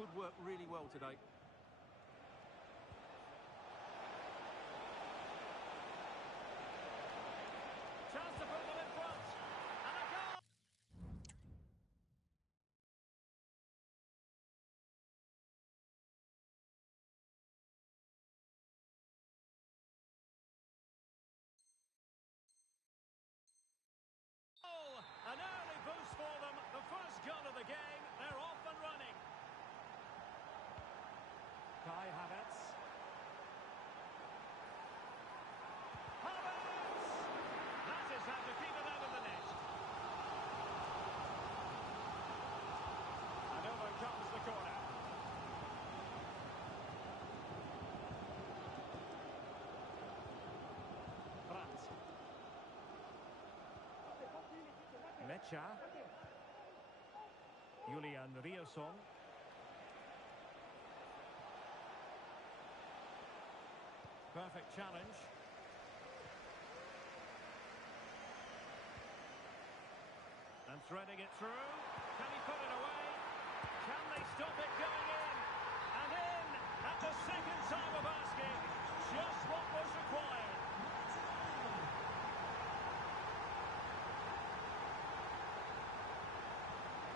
could work really well today. Chance to put them in front. And a goal! An early boost for them. The first goal of the game. They're off and running. Kai Havertz. Havertz! That is how to keep it out of the net. And over comes the corner. Brandt. Mecha. Julian Rierson. Perfect challenge. And threading it through. Can he put it away? Can they stop it going in? And in at the second time of asking. Just what was required.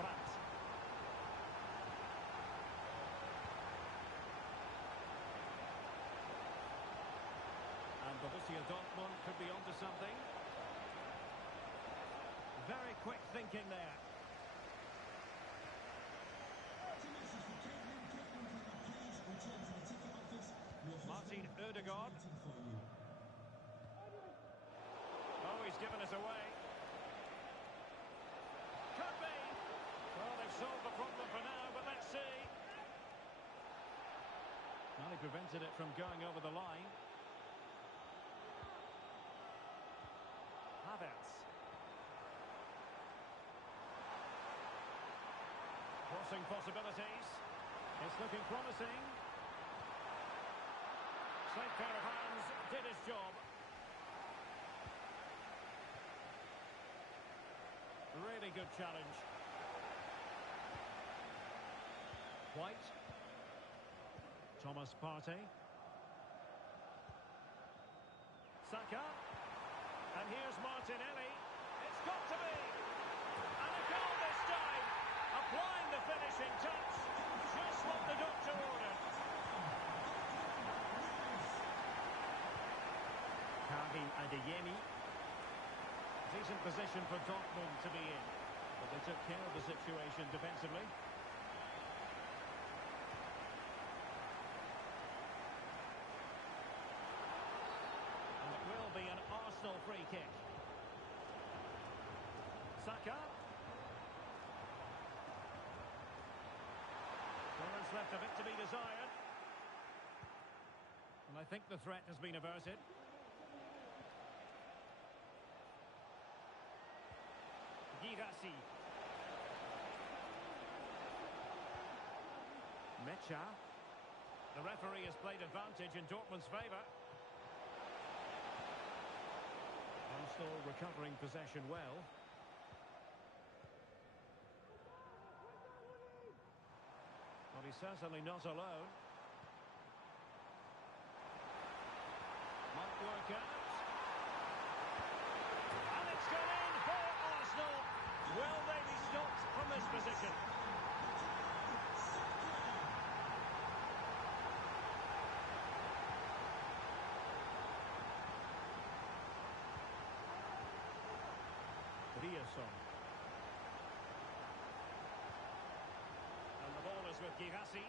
Brandt. And Borussia Dortmund could be onto something. Very quick thinking there. Martin Ødegaard. Oh, he's given us away. Could be. Well, they've solved the problem for now, but let's see. Well, he prevented it from going over the line. Havertz. Crossing possibilities. It's looking promising. Safe pair of hands, did his job. Really good challenge. White. Thomas Partey. Saka. And here's Martinelli. It's got to be. And a goal this time. Applying the finishing touch. Just what the doctor ordered. Karim Adeyemi. Decent position for Dortmund to be in. But they took care of the situation defensively. And it will be an Arsenal free kick. Saka. Moments left of it to be desired. And I think the threat has been averted. Girassi. Mecha. The referee has played advantage in Dortmund's favour. Arsenal recovering possession well. But he's certainly not alone. Might work out. And it's gone in for Arsenal. Will they be stopped from this position? Rierson. And the ball is with Girassi.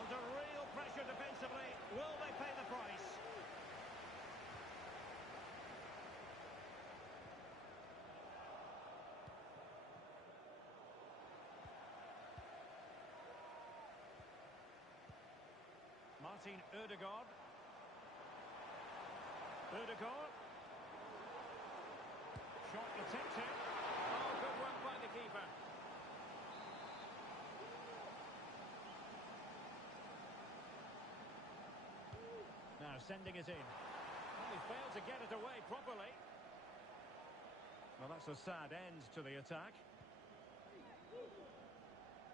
Under real pressure defensively. Will they pay the price? Martin Ødegaard. Ødegaard. Shot attempted. Oh, good work by the keeper. Now sending it in. Well, he failed to get it away properly. Well, that's a sad end to the attack.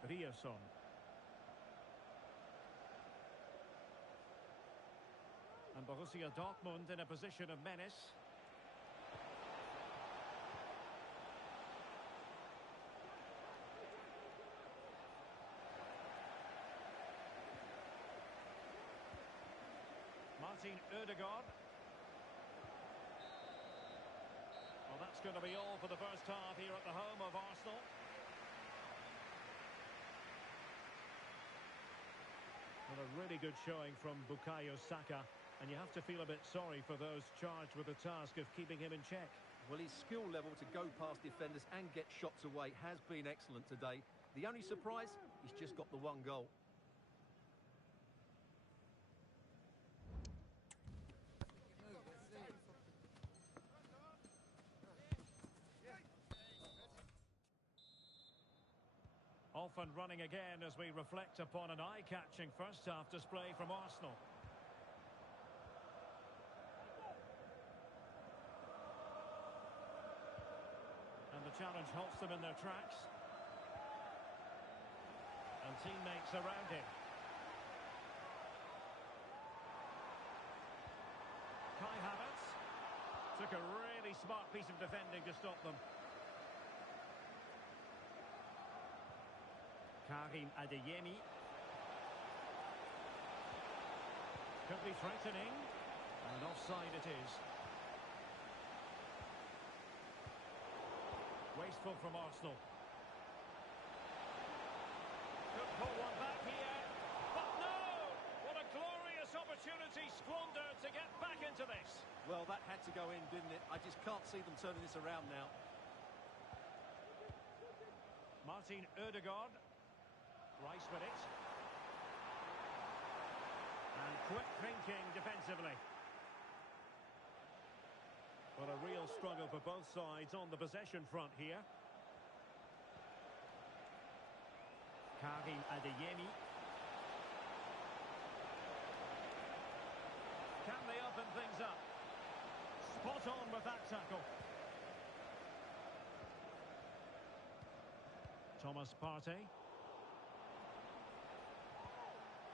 Rierson. And Borussia Dortmund in a position of menace. Martin Ødegaard. Well, that's going to be all for the first half here at the home of Arsenal. Well, a really good showing from Bukayo Saka, and you have to feel a bit sorry for those charged with the task of keeping him in check. Well, his skill level to go past defenders and get shots away has been excellent today. The only surprise, he's just got the one goal. Off and running again as we reflect upon an eye-catching first-half display from Arsenal. And the challenge halts them in their tracks. And teammates around him. Kai Havertz took a really smart piece of defending to stop them. Karim Adeyemi. Could be threatening. And offside it is. Wasteful from Arsenal. Could pull one back here. But no! What a glorious opportunity squandered to get back into this. Well, that had to go in, didn't it? I just can't see them turning this around now. Martin Ødegaard. Rice with it. And quick thinking defensively. Well, a real struggle for both sides on the possession front here. Karim Adeyemi. Can they open things up? Spot on with that tackle. Thomas Partey.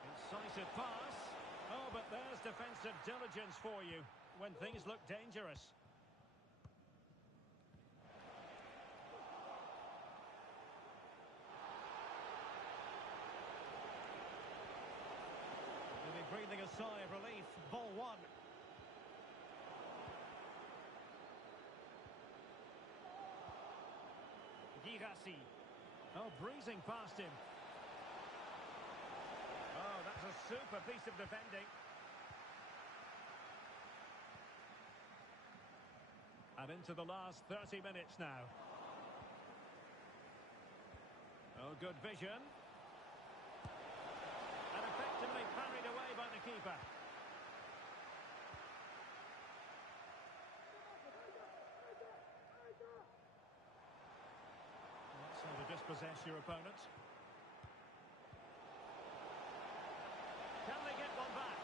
Incisive pass. Oh, but there's defensive diligence for you when things look dangerous. They'll be breathing a sigh of relief. Ball one. Girassi. Oh, breezing past him. Oh, that's a super piece of defending. And into the last 30 minutes now. Oh, good vision. And effectively parried away by the keeper. That's how to dispossess your opponent. Can they get one back?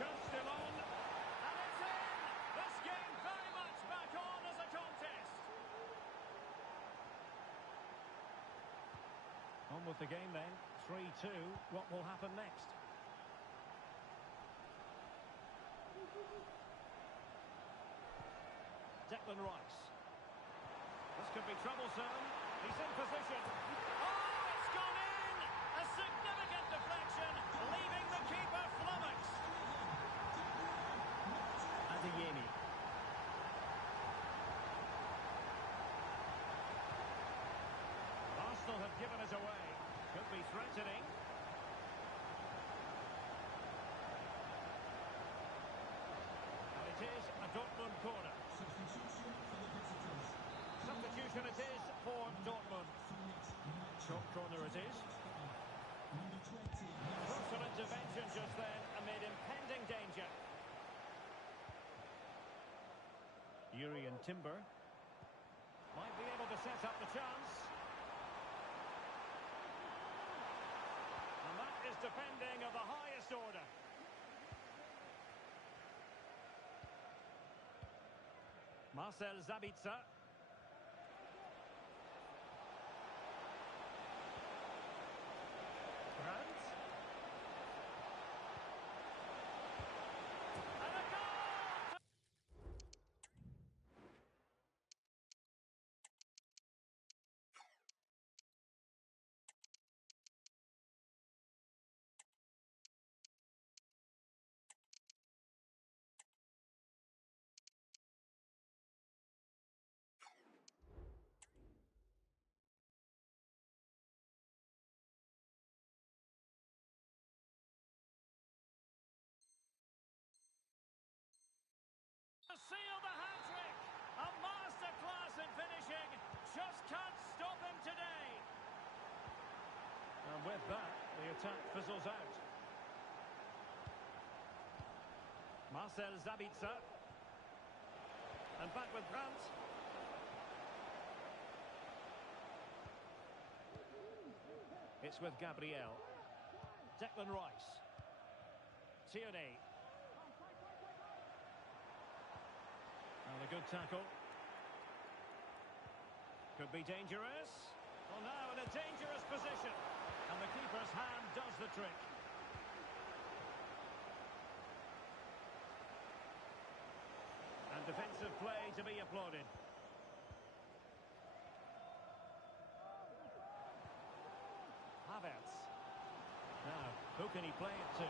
Chance still on. And it's in! This game very much back on as a contest. On with the game then. 3-2. What will happen next? Declan Rice. This could be troublesome. He's in position. Oh, it's gone in! A significant deflection, leaving the keeper flummoxed. Adeyemi. Arsenal have given it away. Could be threatening. And it is a Dortmund corner. Substitution it is for Dortmund. Short corner it is. Crucial intervention just then amid impending danger. Urian Timber might be able to set up the chance. And that is defending of the highest order. Marcel Sabitzer. attack fizzles out. Marcel Sabitzer. And back with Brandt. It's with Gabriel. Declan Rice. Tierney. And a good tackle. Could be dangerous. Well, now in a dangerous position. And the keeper's hand does the trick. And defensive play to be applauded. Havertz. Now, who can he play it to?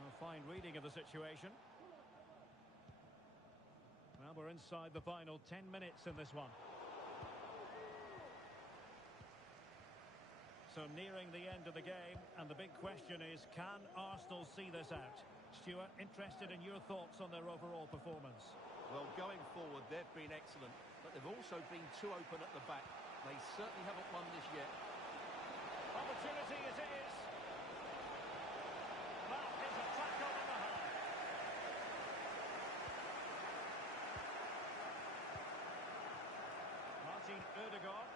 A fine reading of the situation. Well, we're inside the final 10 minutes in this one. So nearing the end of the game, and the big question is, can Arsenal see this out? Stuart, interested in your thoughts on their overall performance. Well, going forward, they've been excellent, but they've also been too open at the back. They certainly haven't won this yet. Opportunity it is. That is a tackle on the high. Martin Ødegaard.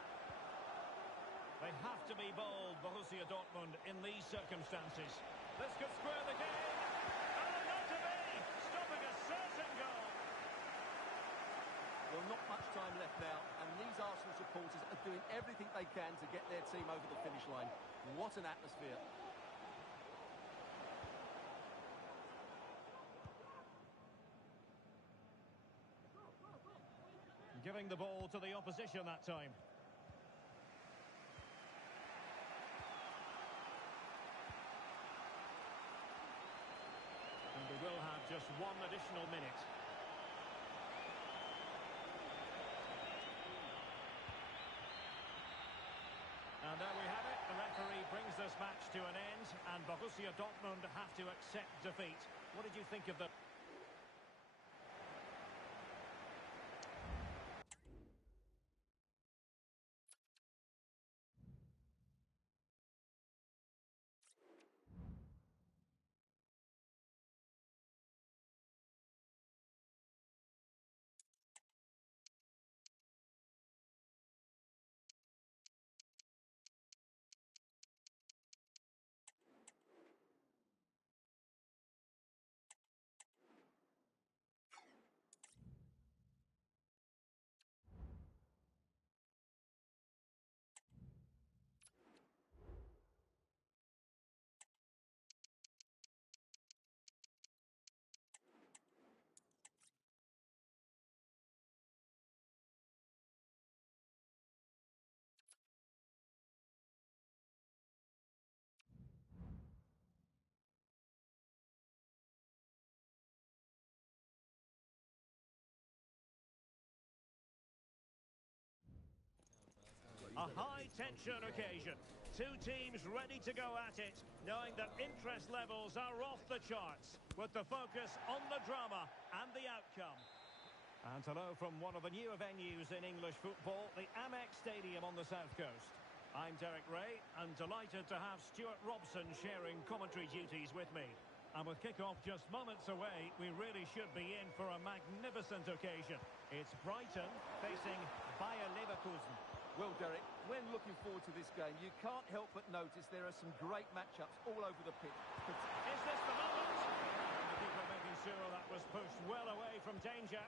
They have to be bold, Borussia Dortmund, in these circumstances. This could square the game. Oh, not to be! Stopping a certain goal. Well, not much time left now, and these Arsenal supporters are doing everything they can to get their team over the finish line. What an atmosphere. Giving the ball to the opposition that time. And we will have just one additional minute. And there we have it. The referee brings this match to an end, and Borussia Dortmund have to accept defeat. What did you think of the... A high-tension occasion. Two teams ready to go at it, knowing that interest levels are off the charts, with the focus on the drama and the outcome. And hello from one of the newer venues in English football, the Amex Stadium on the south coast. I'm Derek Ray, and delighted to have Stuart Robson sharing commentary duties with me. And with kick-off just moments away, we really should be in for a magnificent occasion. It's Brighton facing Bayer Leverkusen. Well, Derek, when looking forward to this game, you can't help but notice there are some great matchups all over the pitch. Is this the moment? And the keeper making sure that was pushed well away from danger.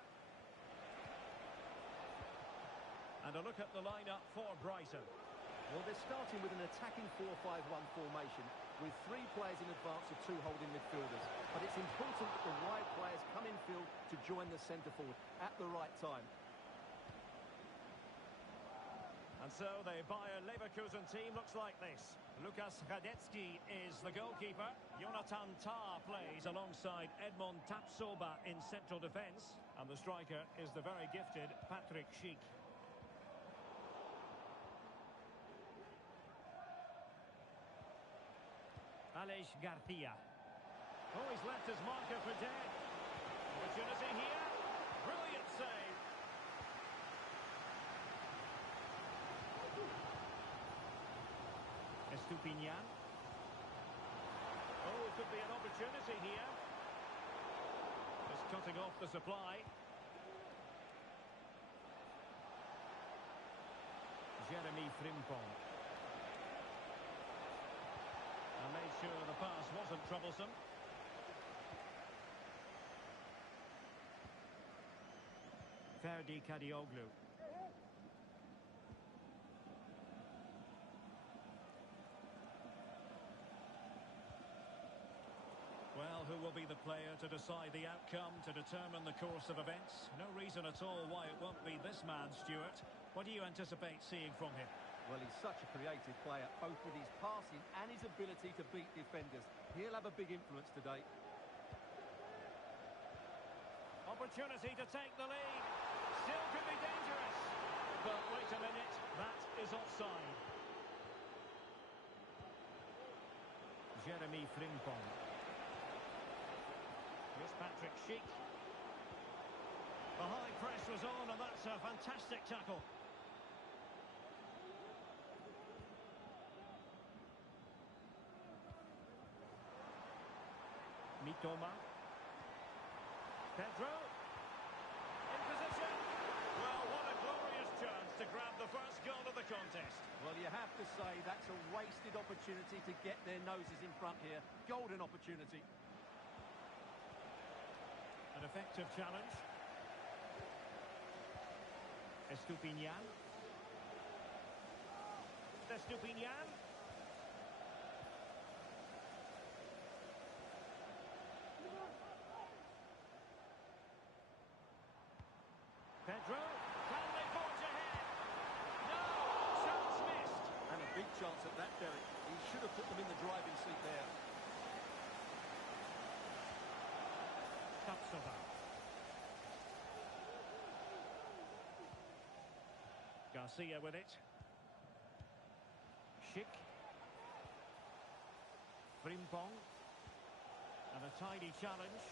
And a look at the lineup for Brighton. Well, they're starting with an attacking 4-5-1 formation with three players in advance of two holding midfielders. But it's important that the wide players come in field to join the centre forward at the right time. And so the Bayer Leverkusen team looks like this. Lukas Hradecky is the goalkeeper. Jonathan Tah plays alongside Edmond Tapsoba in central defence. And the striker is the very gifted Patrick Schick. Aleix Garcia. Oh, he's left his marker for dead. Opportunity here. Brilliant save. Estupinian. Oh, it could be an opportunity here. Just cutting off the supply. Jeremy Frimpong. And made sure the pass wasn't troublesome. Ferdi Kadioglu. Well, who will be the player to decide the outcome, to determine the course of events? No reason at all why it won't be this man, Stuart. What do you anticipate seeing from him? Well, he's such a creative player, both with his passing and his ability to beat defenders. He'll have a big influence today. Opportunity to take the lead. Still could be dangerous. But wait a minute, that is offside. Jeremy Frimpong. Here's Patrick Schick. The high press was on, and that's a fantastic tackle. Mitoma. Pedro. In position. Well, what a glorious chance to grab the first goal of the contest. Well, you have to say that's a wasted opportunity to get their noses in front here. Golden opportunity. An effective challenge. Estupinian. Estupinian. Pedro. Can they forge ahead? No! Chance missed. And a big chance at that, Derek. He should have put them in the driving seat there. Tapsoba. Garcia with it. Schick. Frimpong. And a tidy challenge.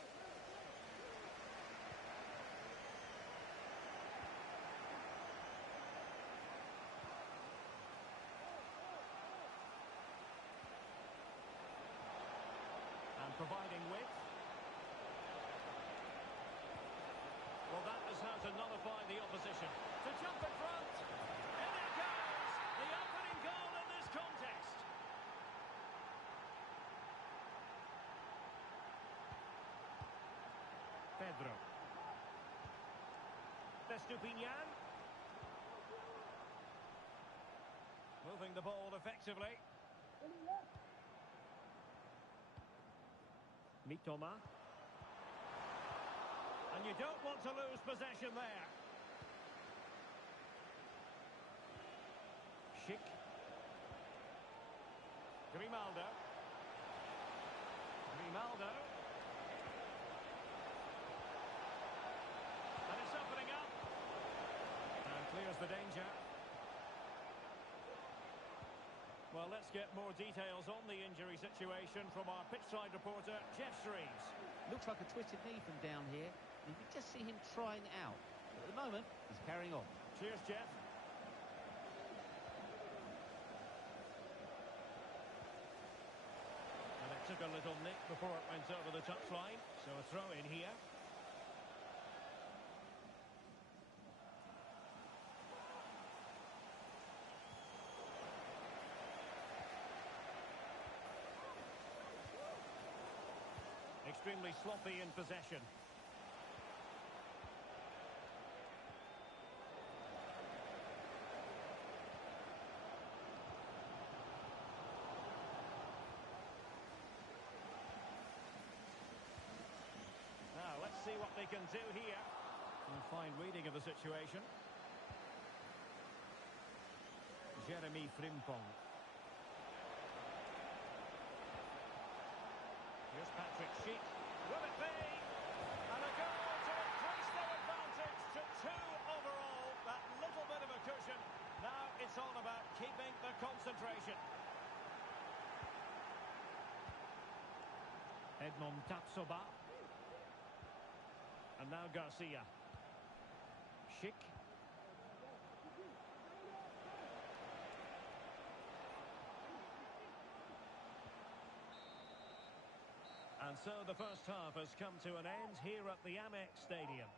And providing width. Well, that is how to nullify the opposition. To jump in front. In it goes! The opening goal in this contest. Pedro. Estupinian. Moving the ball effectively. Mitoma. And you don't want to lose possession there. Schick. Grimaldo. Grimaldo. And it's opening up. And clears the danger. Well, let's get more details on the injury situation from our pitchside reporter, Jeff Shreves. Looks like a twisted knee from down here. You can just see him trying it out. But at the moment, he's carrying on. Cheers, Jeff. And it took a little nick before it went over the touchline. So a throw in here. Extremely sloppy in possession. Now, let's see what they can do here. A fine reading of the situation. Jeremy Frimpong. Here's Patrick Schick. Will it be? And a goal to increase their advantage to 2 overall. That little bit of a cushion. Now it's all about keeping the concentration. Edmond Tapsoba. And now Garcia. Schick. so the first half has come to an end here at the Amex Stadium.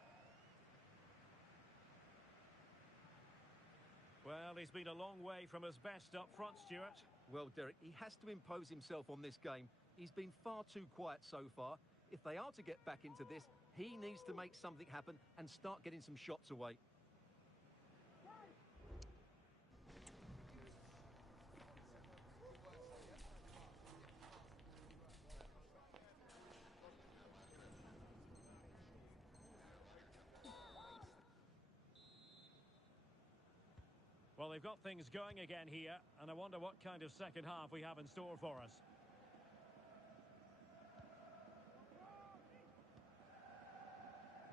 Well, he's been a long way from his best up front, Stuart. Well, Derek, he has to impose himself on this game. He's been far too quiet so far. If they are to get back into this, he needs to make something happen and start getting some shots away. Well, they've got things going again here, and I wonder what kind of second half we have in store for us.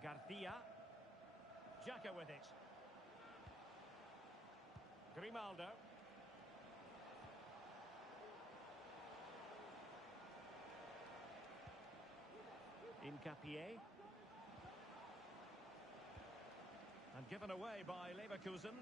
Garcia. Xhaka with it. Grimaldo. Incapié. And given away by Leverkusen.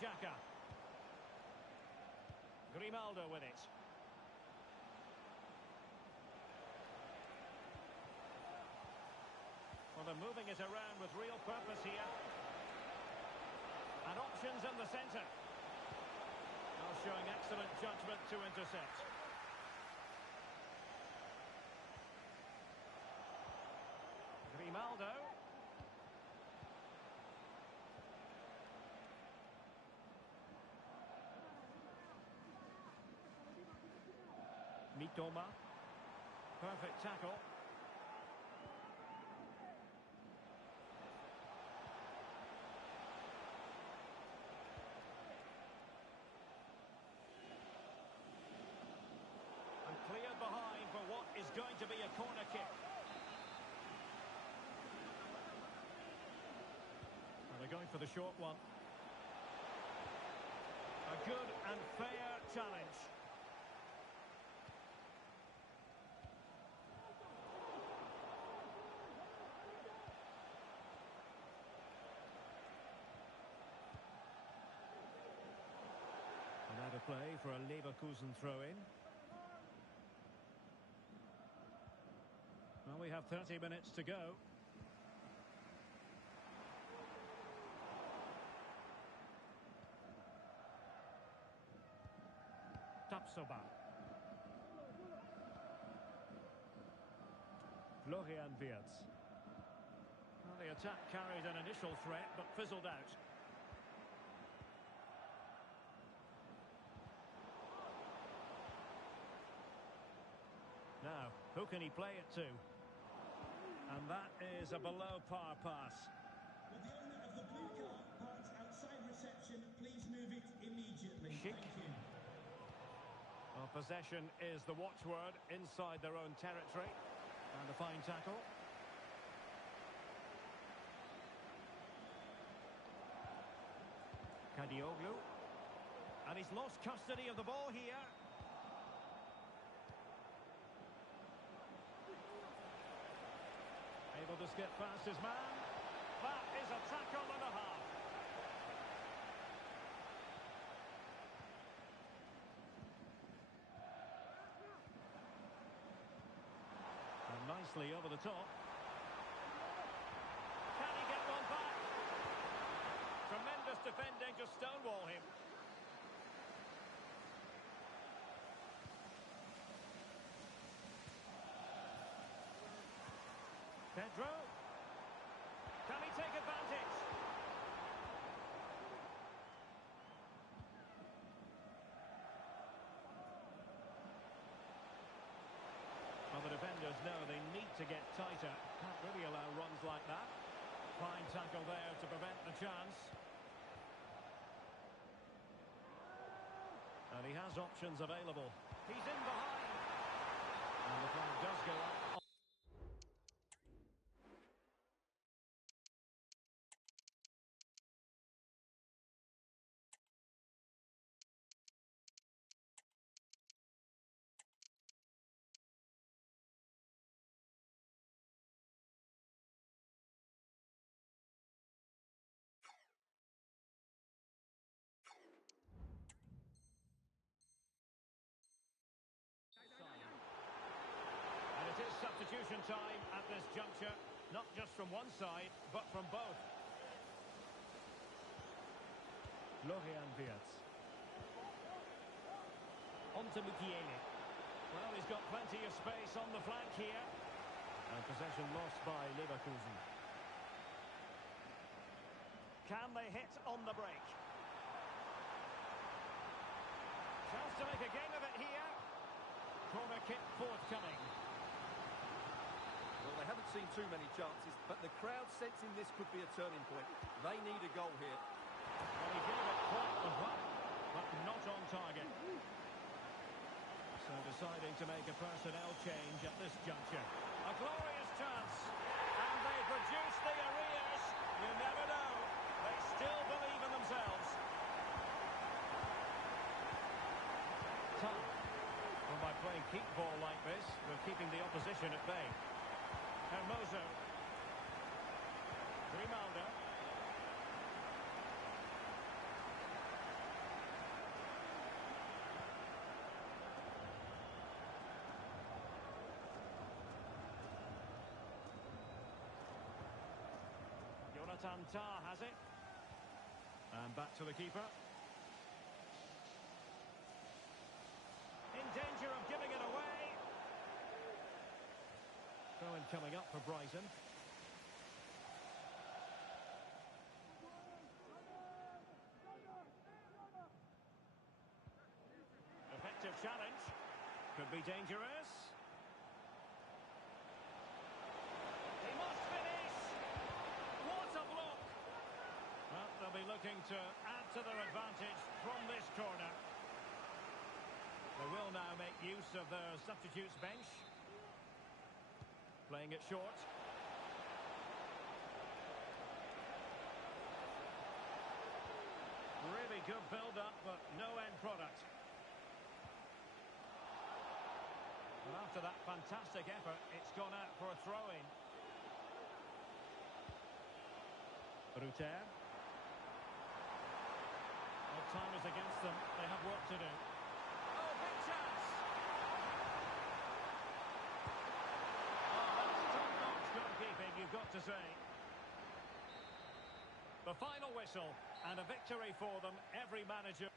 Xhaka. Grimaldo with it. Well, they're moving it around with real purpose here. And options in the centre. Now showing excellent judgment to intercept. Grimaldo. Mitoma. Perfect tackle. And cleared behind for what is going to be a corner kick. Well, they're going for the short one. A good and fair challenge. Out of play for a Leverkusen throw-in. Well, we have 30 minutes to go. Tapsoba. Florian Wirtz. Well, the attack carried an initial threat, but fizzled out. Now, who can he play it to? And that is a below-par pass. Will the owner of the blue car parked outside reception please move it immediately? Chic. Thank you. Well, possession is the watchword inside their own territory. And a fine tackle. Kadioglu. And he's lost custody of the ball here. Able to skip past his man. That is a tackle and a half. And nicely over the top. Can he get one back? Tremendous defending to stonewall him. Pedro. Can he take advantage? Well, the defenders know they need to get tighter. Can't really allow runs like that. Fine tackle there to prevent the chance. And he has options available. He's in behind. And the flag does go up. time at this juncture, not just from one side, but from both. Florian Wirtz. On to Mukiele. Well, he's got plenty of space on the flank here. And possession lost by Leverkusen. Can they hit on the break? Chance to make a game of it here. Corner kick forthcoming. Well, they haven't seen too many chances, but the crowd sensing this could be a turning point. They need a goal here. Well, he gave it quite the whack, but not on target. So deciding to make a personnel change at this juncture. A glorious chance. And they produce the arrears. You never know. They still believe in themselves. Tough. Well, by playing keep ball like this, we're keeping the opposition at bay. Hermoso. Grimaldo. Jonathan Tah has it. And back to the keeper. In danger of giving it away. Throw-in coming up for Brighton. Effective challenge. Could be dangerous. He must finish. What a block. Well, they'll be looking to add to their advantage from this corner. They will now make use of their substitutes bench. Playing it short. Really good build-up, but no end product. And after that fantastic effort, it's gone out for a throw-in. Ruter. Well, time is against them. They have work to do. Oh, big chance! Oh, that's top-notch goalkeeping, you've got to say. The final whistle, and a victory for them. Every manager...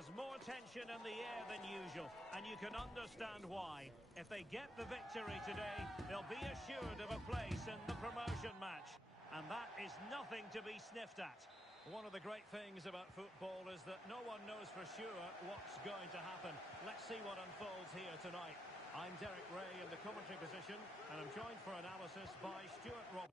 There's more tension in the air than usual, and you can understand why. If they get the victory today, they'll be assured of a place in the promotion match. And that is nothing to be sniffed at. One of the great things about football is that no one knows for sure what's going to happen. Let's see what unfolds here tonight. I'm Derek Ray in the commentary position, and I'm joined for analysis by Stuart Rob.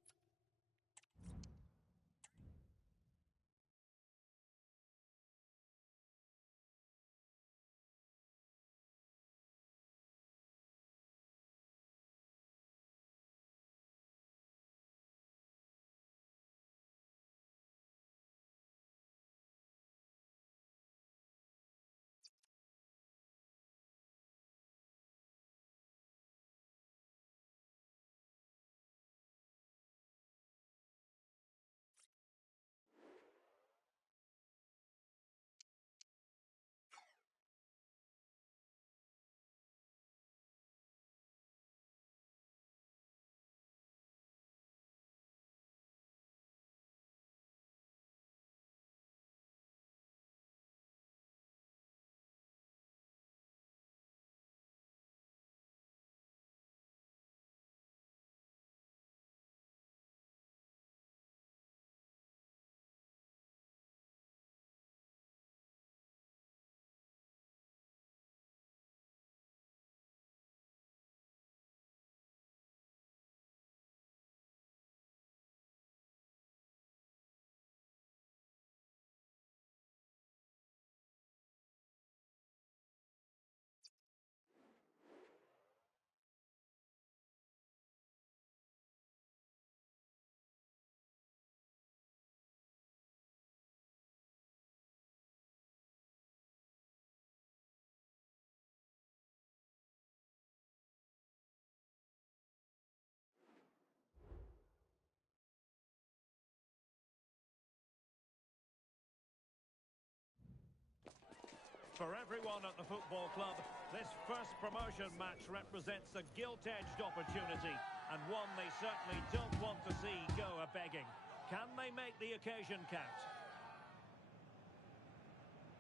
For everyone at the football club, this first promotion match represents a gilt-edged opportunity, and one they certainly don't want to see go a-begging. Can they make the occasion count?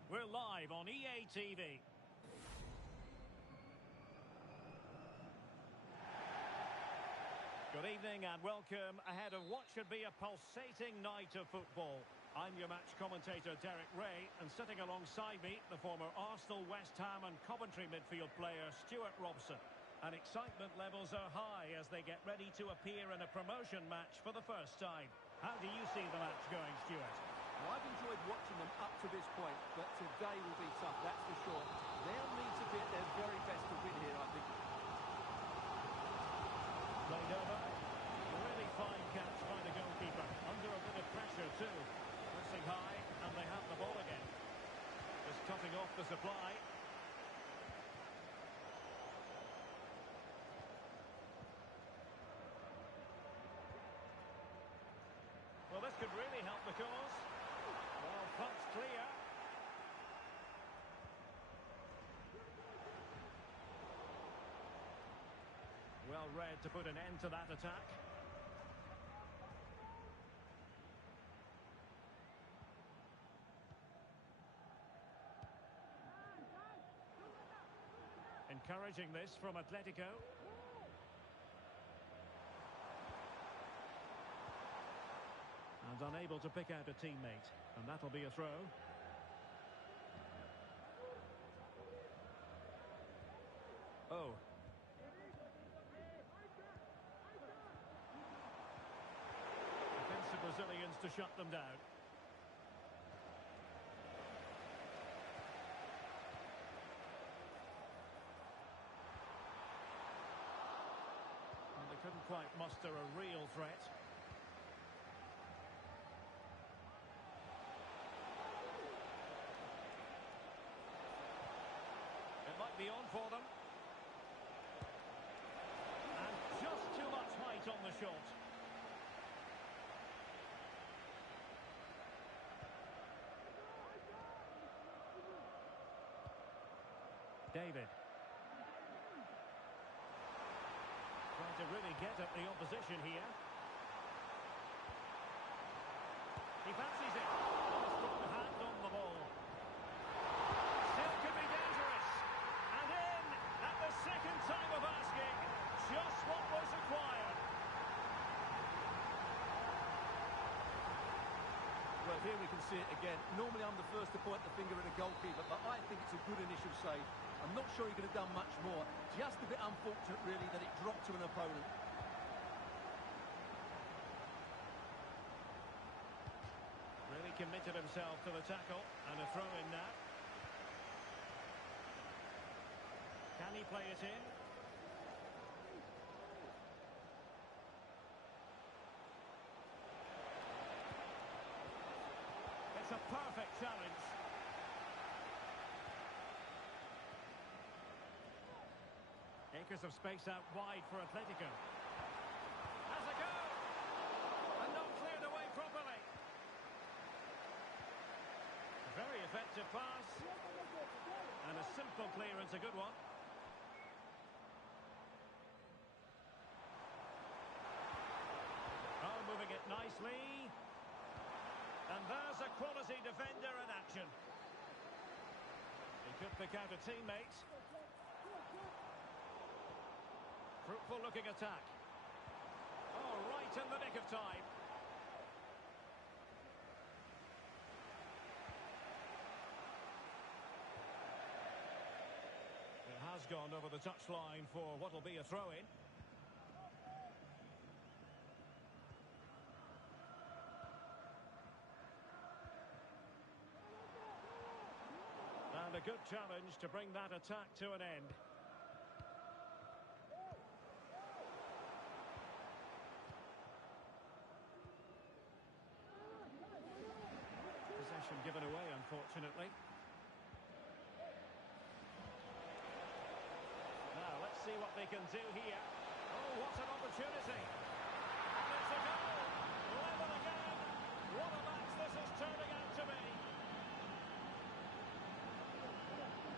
We're live on EA TV. Good evening and welcome ahead of what should be a pulsating night of football. I'm your match commentator Derek Ray, and sitting alongside me, the former Arsenal, West Ham and Coventry midfield player Stuart Robson. And excitement levels are high as they get ready to appear in a promotion match for the first time. How do you see the match going, Stuart? Well, I've enjoyed watching them up to this point, but today will be tough, that's for sure. They'll need to be at their very best to win here, I think. Played over. A really fine catch by the goalkeeper. Under a bit of pressure too. Pressing high, and they have the ball again. Just cutting off the supply. Well, this could really help the cause. Well, that's clear. Well read to put an end to that attack. Encouraging this from Atletico. And unable to pick out a teammate. And that'll be a throw. Oh. Defensive Brazilians to shut them down. And they couldn't quite muster a real threat. It might be on for them. And just too much height on the shot. David. Trying to really get at the opposition here. He fancies it. And a strong hand on the ball. Here we can see it again. Normally I'm the first to point the finger at a goalkeeper, but I think it's a good initial save. I'm not sure he could have done much more. Just a bit unfortunate, really, that it dropped to an opponent. Really committed himself to the tackle, and a throw in now. Can he play it in? It's a perfect challenge. Acres of space out wide for Atletico. Has a go! And not cleared away properly. Very effective pass. And a simple clearance, a good one. Oh, moving it nicely. And there's a quality defender in action. He could pick out a teammate. Fruitful looking attack. Oh, right in the nick of time. It has gone over the touchline for what will be a throw-in. And a good challenge to bring that attack to an end. Possession given away, unfortunately. Now, let's see what they can do here. Oh, what an opportunity. And it's a goal. Level again. What a match this is turning out to be.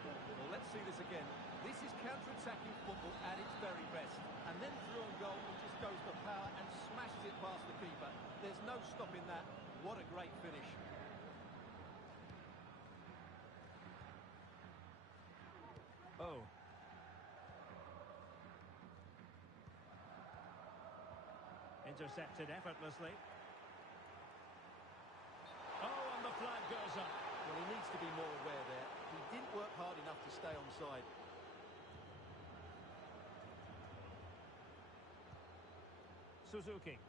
Well, let's see this again. This is counter-attacking football at its very best. And then through on goal, it just goes for power and smashes it past the keeper. There's no stopping that. What a great finish. Oh. Intercepted effortlessly. Oh, and the flag goes up. Well, he needs to be more aware there. He didn't work hard enough to stay onside. Suzuki.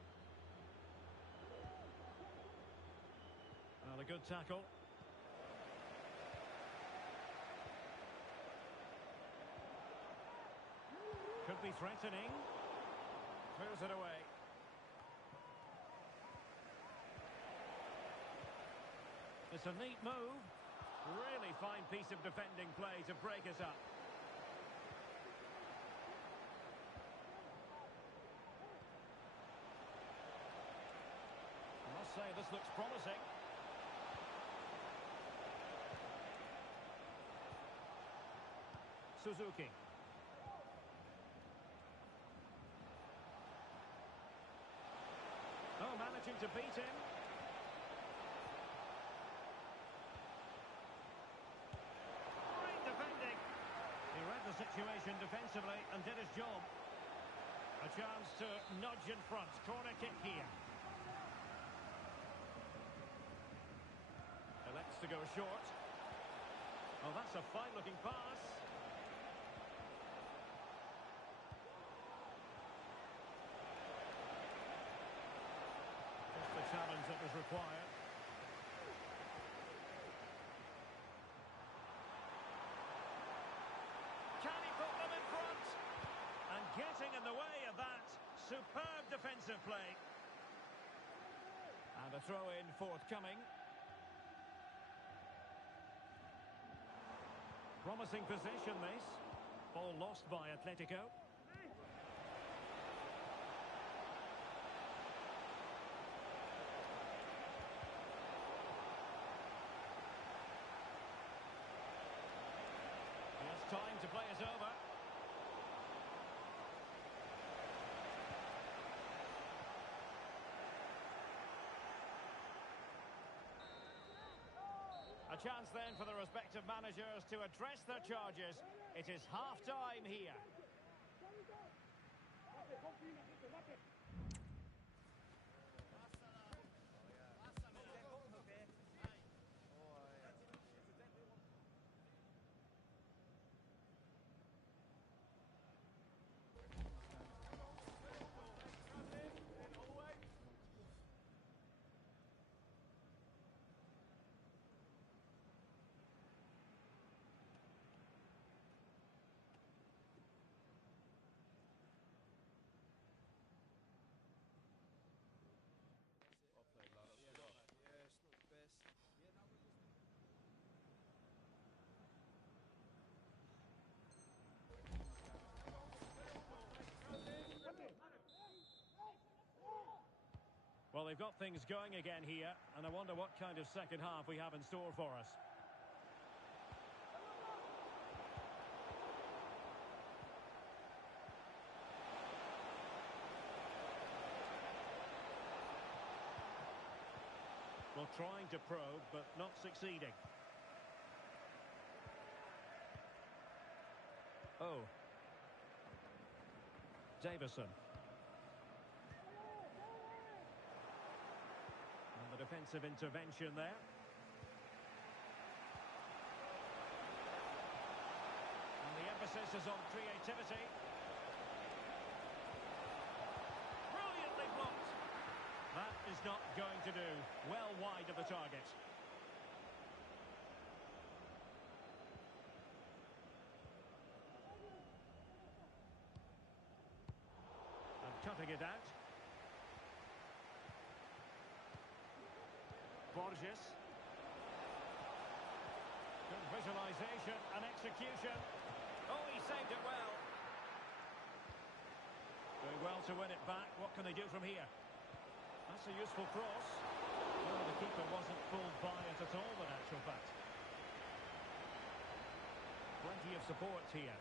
Well, a good tackle. Could be threatening. Clears it away. It's a neat move. Really fine piece of defending play to break it up. I must say this looks promising. Suzuki. Oh, managing to beat him. Great defending. He read the situation defensively and did his job. A chance to nudge in front. Corner kick here. Elects to go short. Oh, that's a fine-looking pass. Just the challenge that was required. Can he put them in front? And getting in the way of that. Superb defensive play. And a throw-in forthcoming. Promising position, this. Ball lost by Atletico. It's time to play it over. A chance then for the respective managers to address their charges. It is half-time here. Well, they've got things going again here, and I wonder what kind of second half we have in store for us. Well, trying to probe, but not succeeding. Oh. Davison. And the defensive intervention there. And the emphasis is on creativity. Brilliantly blocked. That is not going to do. Well wide of the target. And cutting it out. Borges. Good visualisation and execution. Oh, he saved it well. Doing well to win it back. What can they do from here? That's a useful cross. Well, the keeper wasn't fooled by it at all, in actual fact. Plenty of support here.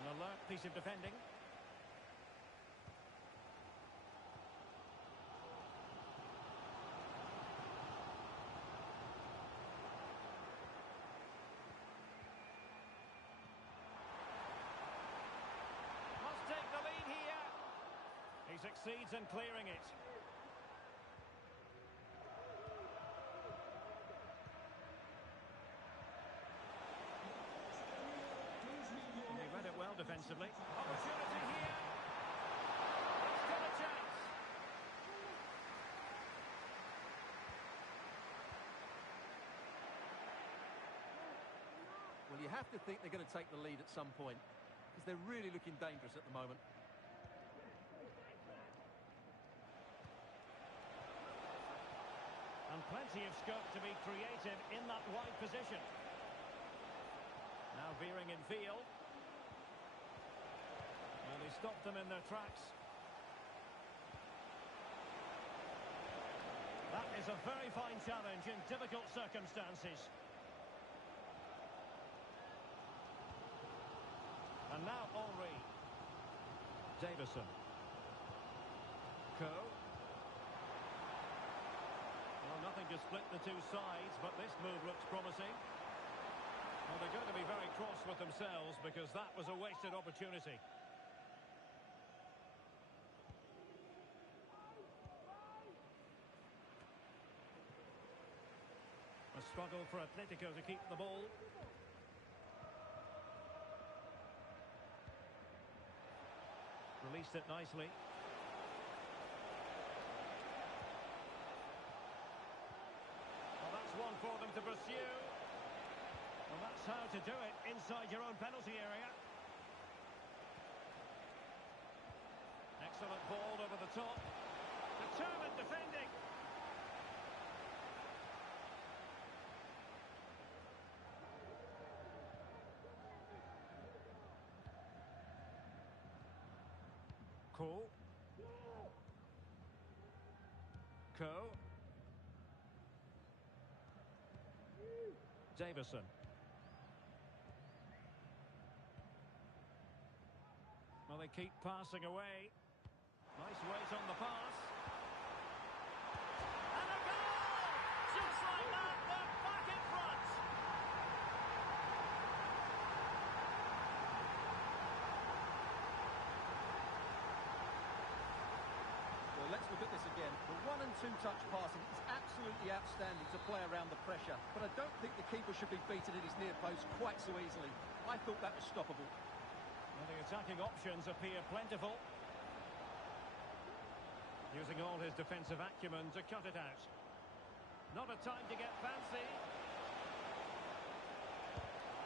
An alert piece of defending. Take the lead here. He succeeds in clearing it. And he read it well defensively. Opportunity here. It's still a chance. Well, you have to think they're going to take the lead at some point, because they're really looking dangerous at the moment. And plenty of scope to be creative in that wide position. Now veering in field. Well, he stopped them in their tracks. That is a very fine challenge in difficult circumstances. And now Henry. Davison. Coe. Well, nothing to split the two sides, but this move looks promising. Well, they're going to be very cross with themselves because that was a wasted opportunity. A struggle for Atletico to keep the ball. Released it nicely. Well, that's one for them to pursue. Well, that's how to do it inside your own penalty area. Excellent ball over the top. Determined defending. Cool. Coe. Davison. Well, they keep passing away. Nice weight on the pass. And a goal! Just like that, they're back in front. Well, let's look at this again. The 1- and 2-touch passing is absolutely outstanding to play around the pressure, but I don't think the keeper should be beaten at his near post quite so easily. I thought that was stoppable. Well, the attacking options appear plentiful. Using all his defensive acumen to cut it out. Not a time to get fancy.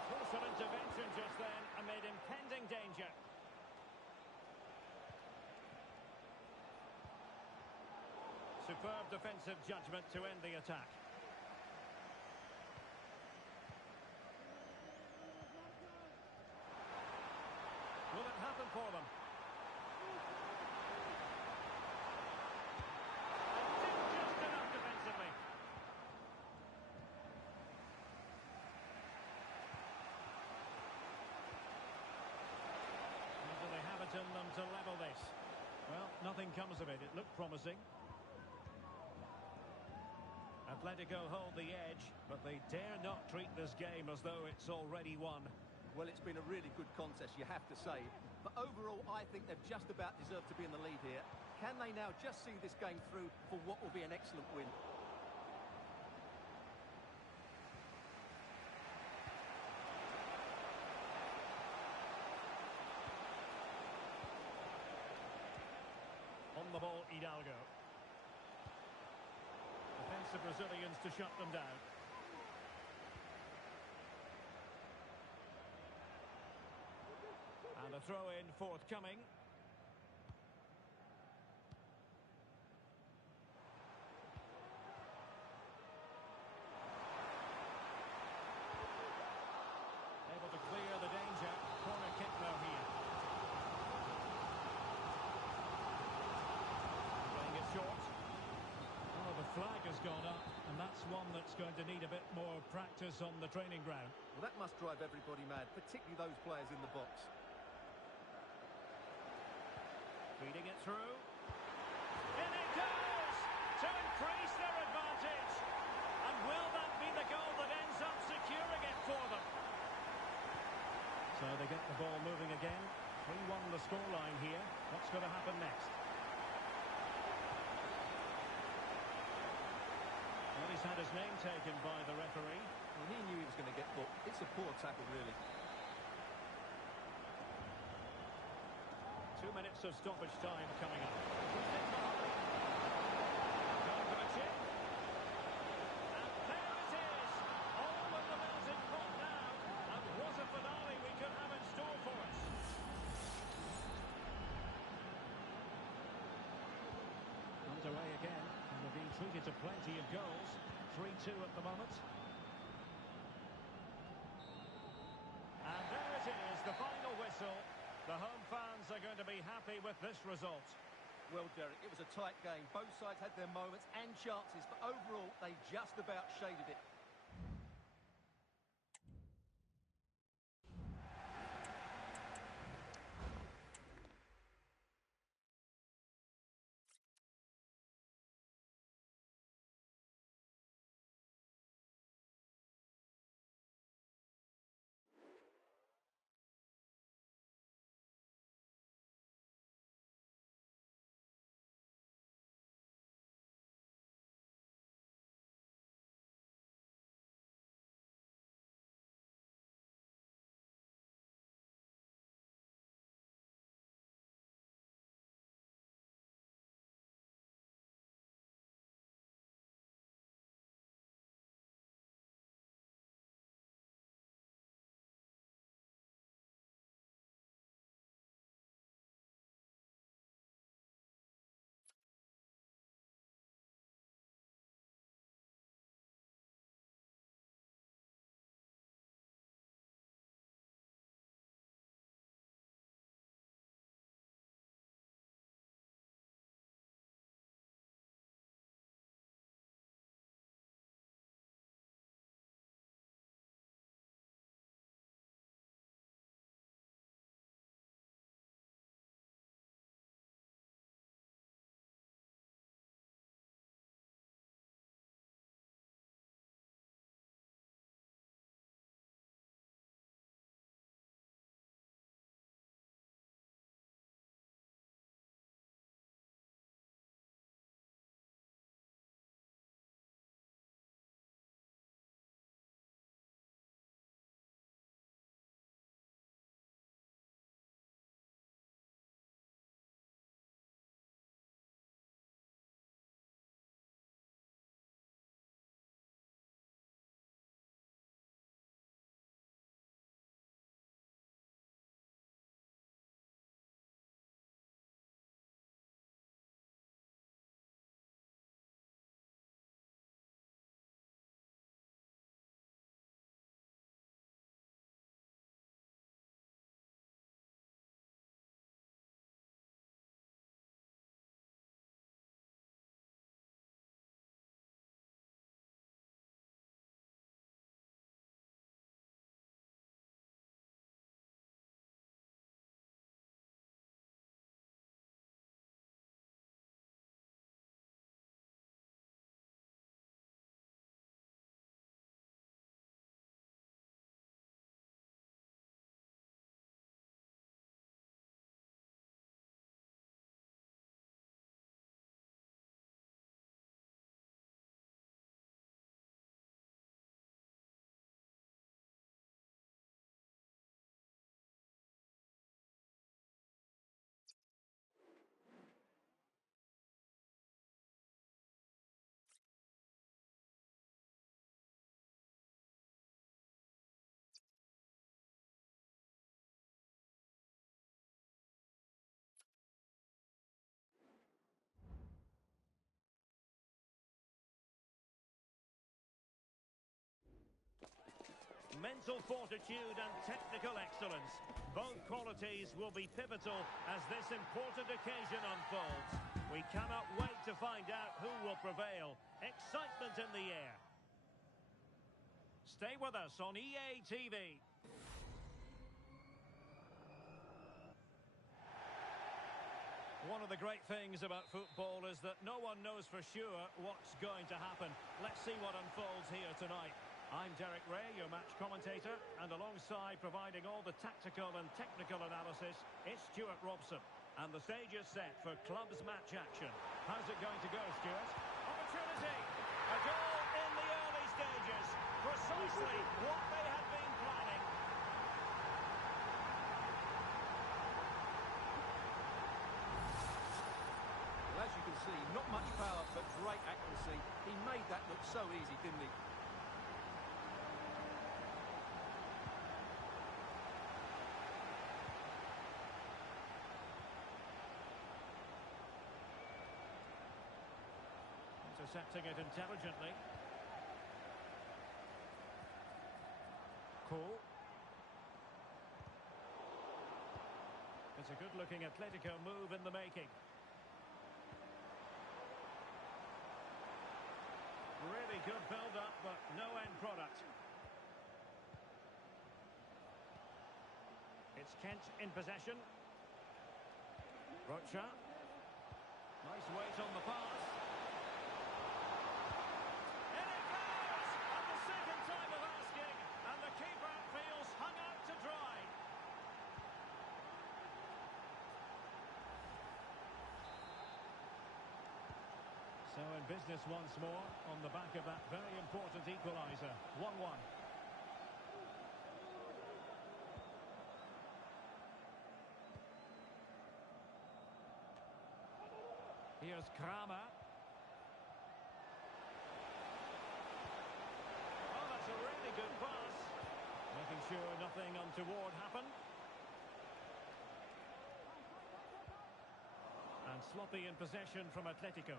Crucial intervention just then amid impending danger. Superb defensive judgment to end the attack. Will it happen for them? nothing comes of it. It looked promising. Atletico hold the edge, but they dare not treat this game as though it's already won. Well, it's been a really good contest, you have to say. But overall, I think they've just about deserved to be in the lead here. Can they now just see this game through for what will be an excellent win? On the ball, Hidalgo. Defensive Brazilians to shut them down. And a throw-in forthcoming. Able to clear the danger. Corner kick now here. Playing it short. Oh, the flag has gone up, and that's one that's going to need a bit more practice on the training ground. Well, that must drive everybody mad, particularly those players in the box. Feeding it through. In it goes! To increase their advantage. And will that be the goal that ends up securing it for them? So they get the ball moving again. 3-1 the scoreline here. What's going to happen next? Well, he's had his name taken by the referee. Well, he knew he was going to get booked. It's a poor tackle, really. 2 minutes of stoppage time coming up. Going for the chip. And there it is. All of the melting pot now. And what a finale we could have in store for us. Underway again. And they're being treated to plenty of goals. 3-2 at the moment. And there it is, the final whistle. The home fans are going to be happy with this result. Well, Derek, it was a tight game. Both sides had their moments and chances, but overall, they just about shaded it. mental fortitude and technical excellence. Both qualities will be pivotal as this important occasion unfolds. We cannot wait to find out who will prevail. Excitement in the air. Stay with us on EA TV. One of the great things about football is that no one knows for sure what's going to happen. Let's see what unfolds here tonight. I'm Derek Ray, your match commentator, and alongside providing all the tactical and technical analysis, it's Stuart Robson. And the stage is set for clubs match action. How's it going to go, Stuart? Opportunity! A goal in the early stages. Precisely what they had been planning. Well, as you can see, not much power, but great accuracy. He made that look so easy, didn't he? Intercepting it intelligently. Cool. It's a good-looking Atletico move in the making. Really good build-up, but no end product. It's Kent in possession. Rocha. Nice weight on the pass. In it goes! And the second time of asking, and the keeper feels hung out to dry. So in business once more, on the back of that very important equaliser. 1-1. Here's Kramer. Oh, that's a really good pass. Making sure nothing untoward happened. And sloppy in possession from Atletico.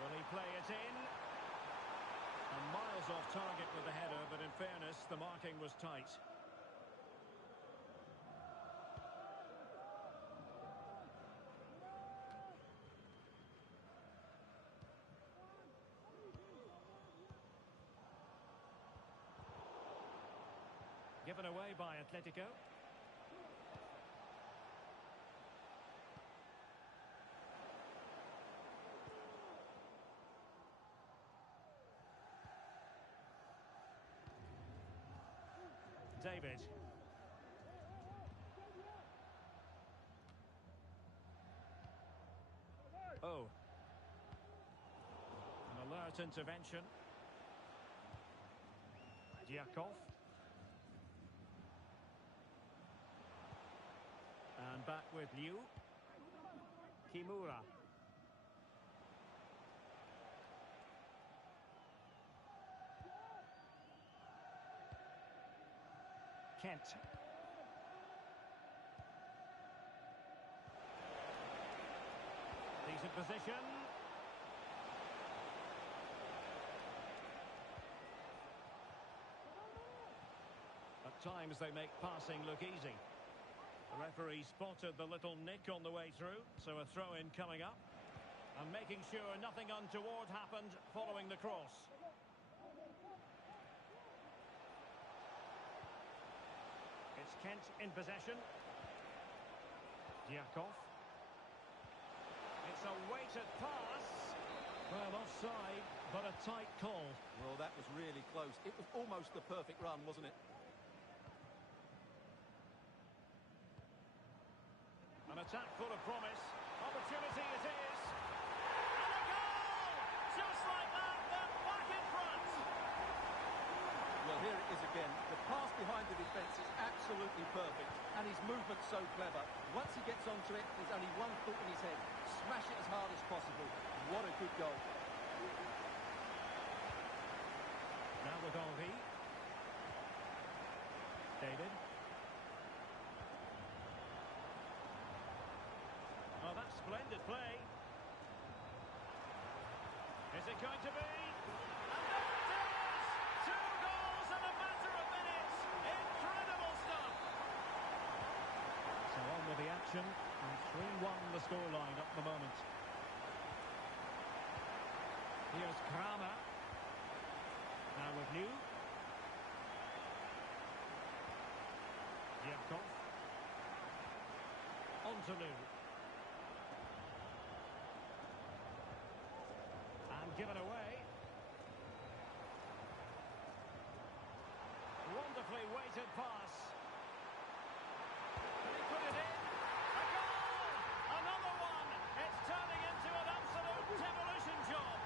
Will he play it in? And miles off target with the header, but in fairness, the marking was tight. Given away by Atletico. David. Oh. An alert intervention. Diakov. And back with Liu. Kimura. Kent. Decent position. At times they make passing look easy. The referee spotted the little nick on the way through, so a throw-in coming up. And making sure nothing untoward happened following the cross. It's Kent in possession. Diakov. It's a weighted pass. Well, offside, but a tight call. Well, that was really close. It was almost the perfect run, wasn't it? An attack full of promise. Opportunity it is. And a goal! Just like that, they're back in front. Well, here it is again. The pass behind the defence is absolutely perfect, and his movement's so clever. Once he gets onto it, there's only one thought in his head. Smash it as hard as possible. What a good goal. Now with Henry. David. going to be? And there it is! 2 goals in a matter of minutes. Incredible stuff. So on with the action, and 3-1 the scoreline at the moment. Here's Kramer. Now with New. Yevkov. On to New. And given away. Wonderfully weighted pass. Can he put it in? A goal! Another one! It's turning into an absolute demolition job.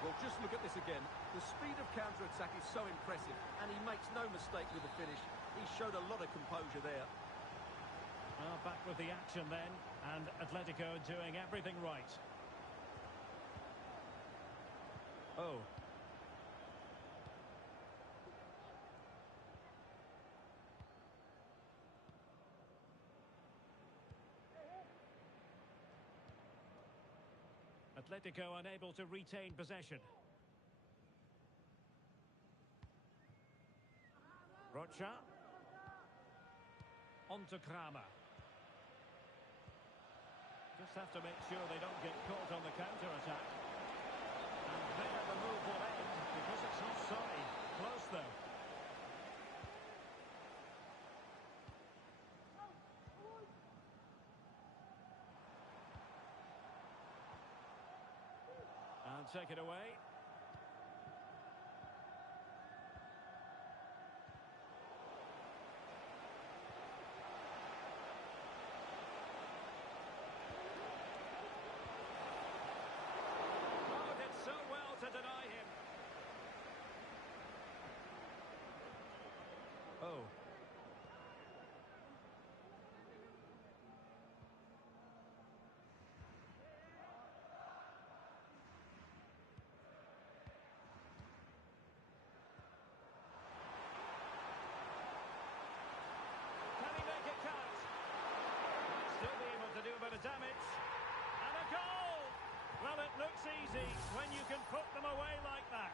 Well, just look at this again. The speed of counter-attack is so impressive, and he makes no mistake with the finish. He showed a lot of composure there. Well, back with the action then, and Atletico doing everything right. Oh. Atletico unable to retain possession. Rocha. On to Kramer. Just have to make sure they don't get caught on the counter-attack. And there the move will end because it's offside. Close though. And take it away. Oh, did so well to deny him. Oh. Can he make it count? Still be able to do a bit of damage. And a goal! Well, it looks easy when you can put them away like that.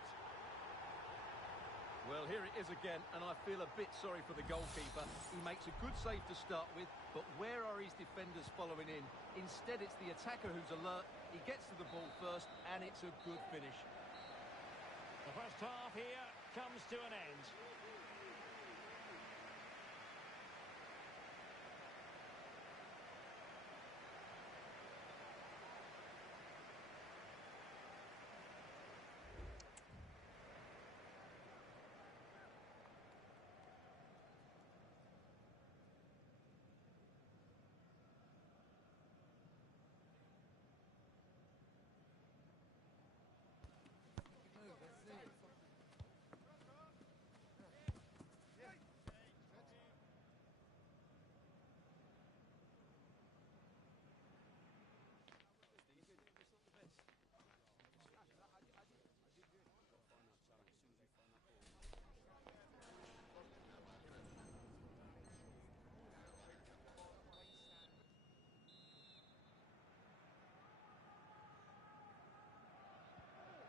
Well, here it is again, and I feel a bit sorry for the goalkeeper. He makes a good save to start with, but where are his defenders following in? Instead, it's the attacker who's alert. He gets to the ball first, and it's a good finish. The first half here comes to an end.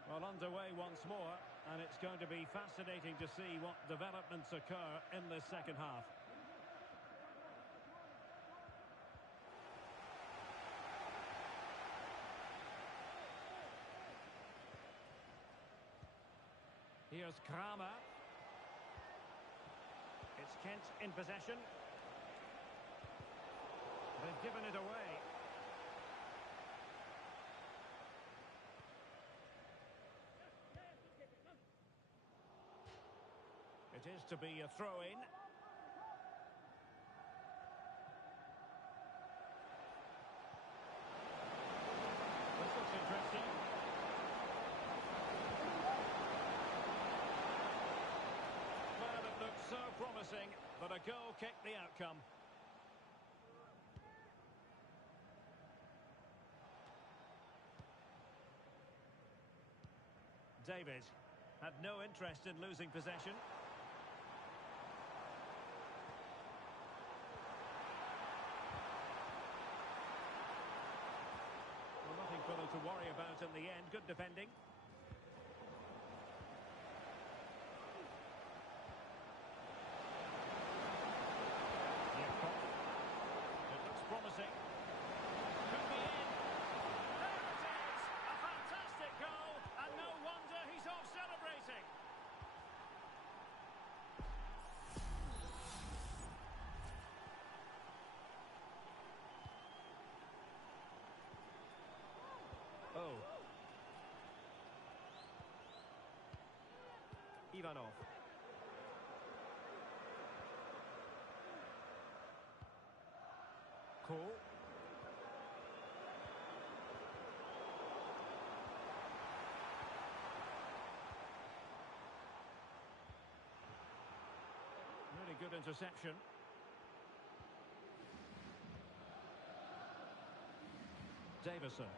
Well, underway once more, and it's going to be fascinating to see what developments occur in this second half. Here's Kramer. It's Kent in possession. They've given it away. It is to be a throw-in. This looks interesting. Well, it looks so promising, but a goal kicked the outcome. David had no interest in losing possession. in the end. Good defending. It looks promising. Could be in. There it is! A fantastic goal, and no wonder he's off celebrating. Oh. Ivanov. Cool. Really good interception. Davison.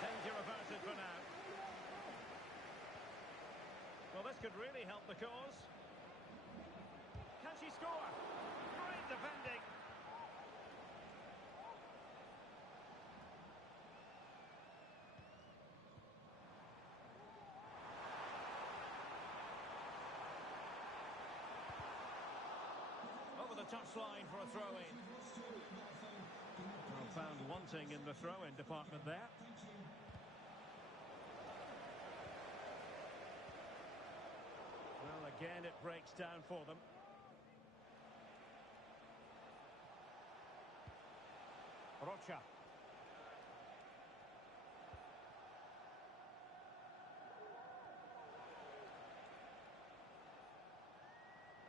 Danger averted for now. Well, this could really help the cause. Can she score? Great defending. Over the touchline for a throw-in. Well, found wanting in the throw-in department there. Well, again, it breaks down for them. Rocha.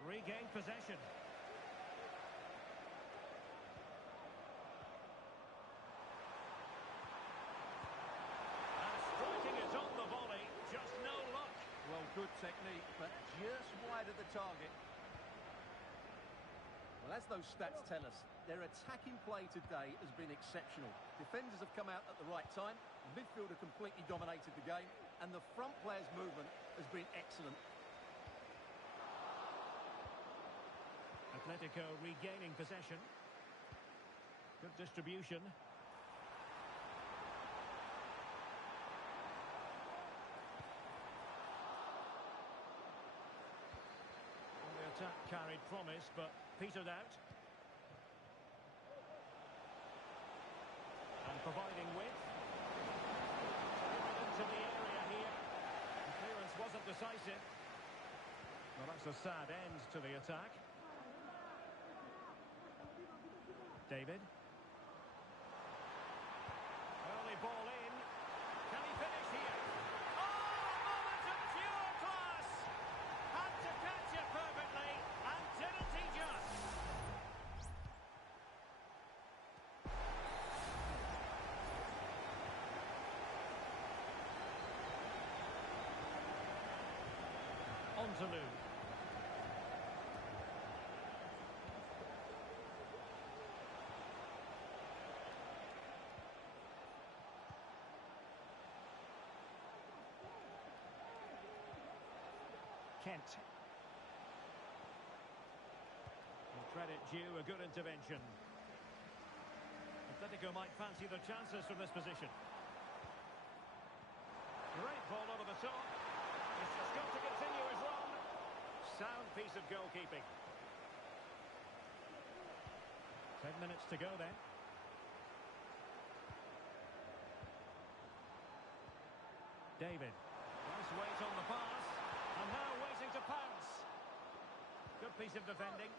Regained possession. And striking it on the volley, just no luck. Well, good technique, but just wide of the target. Well, as those stats tell us, their attacking play today has been exceptional. Defenders have come out at the right time, the midfielder completely dominated the game, and the front player's movement has been excellent. Atletico regaining possession. Good distribution. Well, the attack carried promise, but petered out. And providing width. Into the area here. The clearance wasn't decisive. Well, that's a sad end to the attack. David. Early ball in. Can he finish here? Oh, a moment of pure class! Had to catch it perfectly, and didn't he just? On to Lou. Kent. And credit due, a good intervention. Atletico might fancy the chances from this position. Great ball over the top. He's just got to continue his run. Sound piece of goalkeeping. 10 minutes to go then. David. Nice weight on the pass. And now waiting to pounce. Good piece of defending.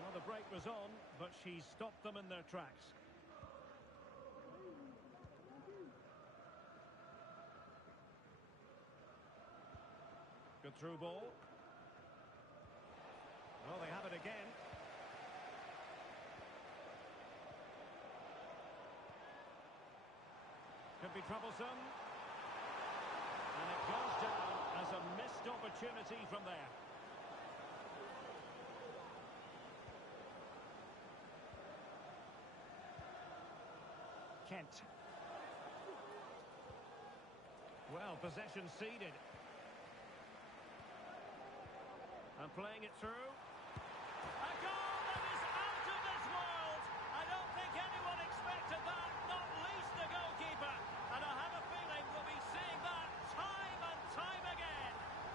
Well, the break was on, but she stopped them in their tracks. Good through ball. Well, they have it again. Could be troublesome. And it goes down as a missed opportunity from there. Kent. Well, possession ceded. And playing it through. A goal that is out of this world! I don't think anyone expected that, not least the goalkeeper. And I have a feeling we'll be seeing that time and time again.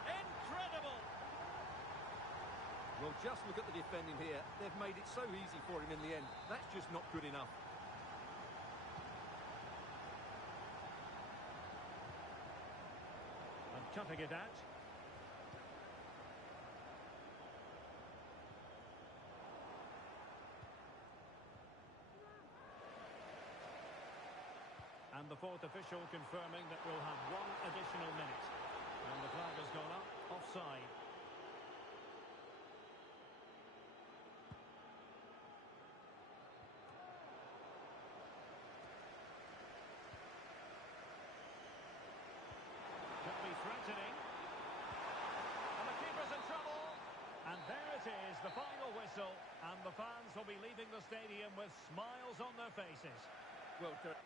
Incredible! Well, just look at the defending here. They've made it so easy for him in the end. That's just not good enough. And cutting it out. And the fourth official confirming that we'll have one additional minute. And the flag has gone up, offside. Could be threatening. And the keeper's in trouble. And there it is, the final whistle. And the fans will be leaving the stadium with smiles on their faces. Well done.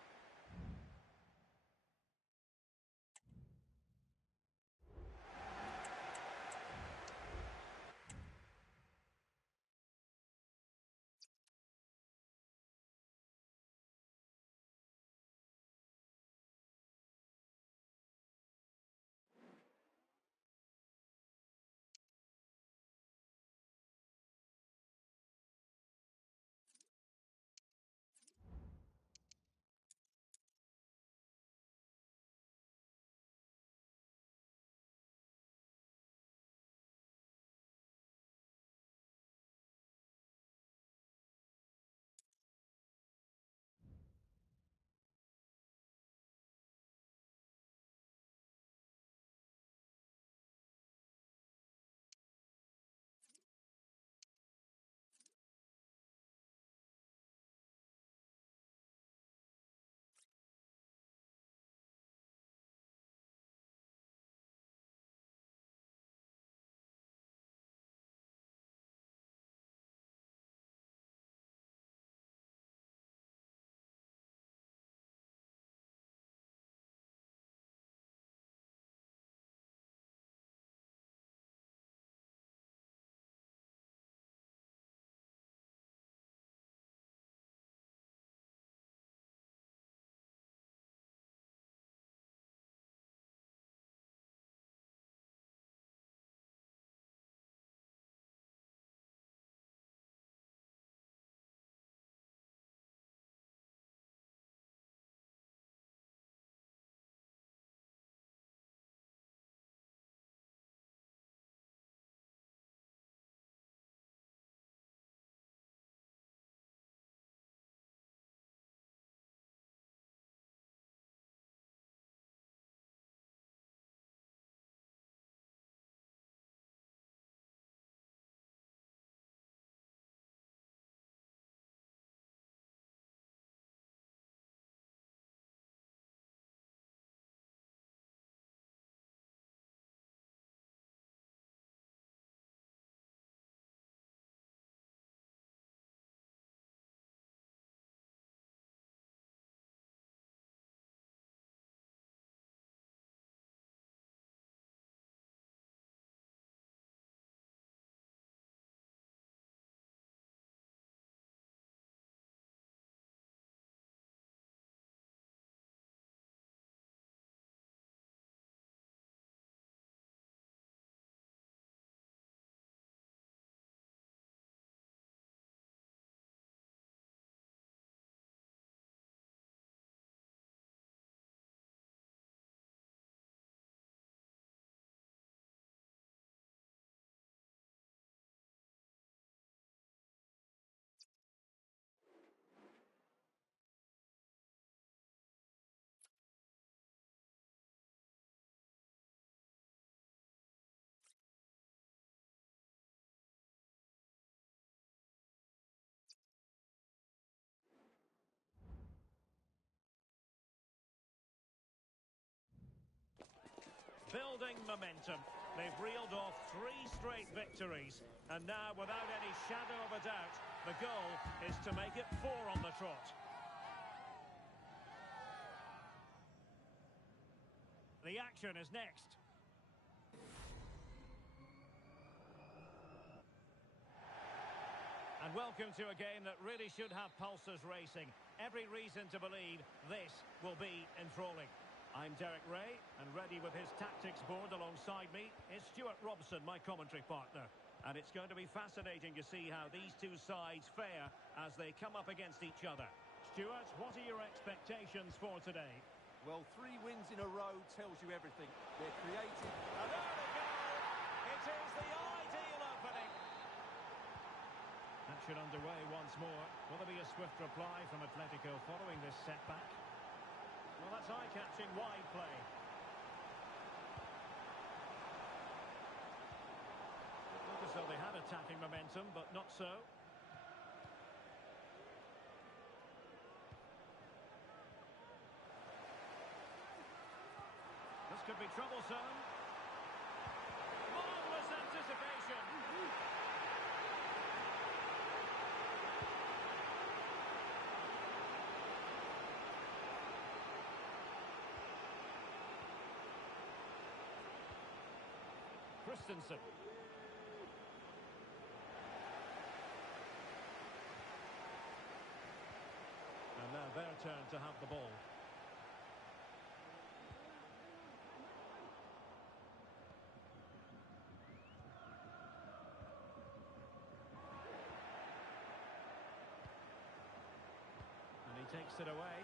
Building momentum. They've reeled off 3 straight victories. And now, without any shadow of a doubt, the goal is to make it 4 on the trot. The action is next. And welcome to a game that really should have pulses racing. Every reason to believe this will be enthralling. I'm Derek Ray, and ready with his tactics board alongside me is Stuart Robson, my commentary partner. And it's going to be fascinating to see how these two sides fare as they come up against each other. Stuart, what are your expectations for today? Well, 3 wins in a row tells you everything. They're creative. And there they go! It is the ideal opening. Action underway once more. Will there be a swift reply from Atletico following this setback? Well, that's eye-catching wide play. It looked as though they had attacking momentum, but not so. This could be troublesome. Marvellous anticipation. Christensen. And now their turn to have the ball. And he takes it away.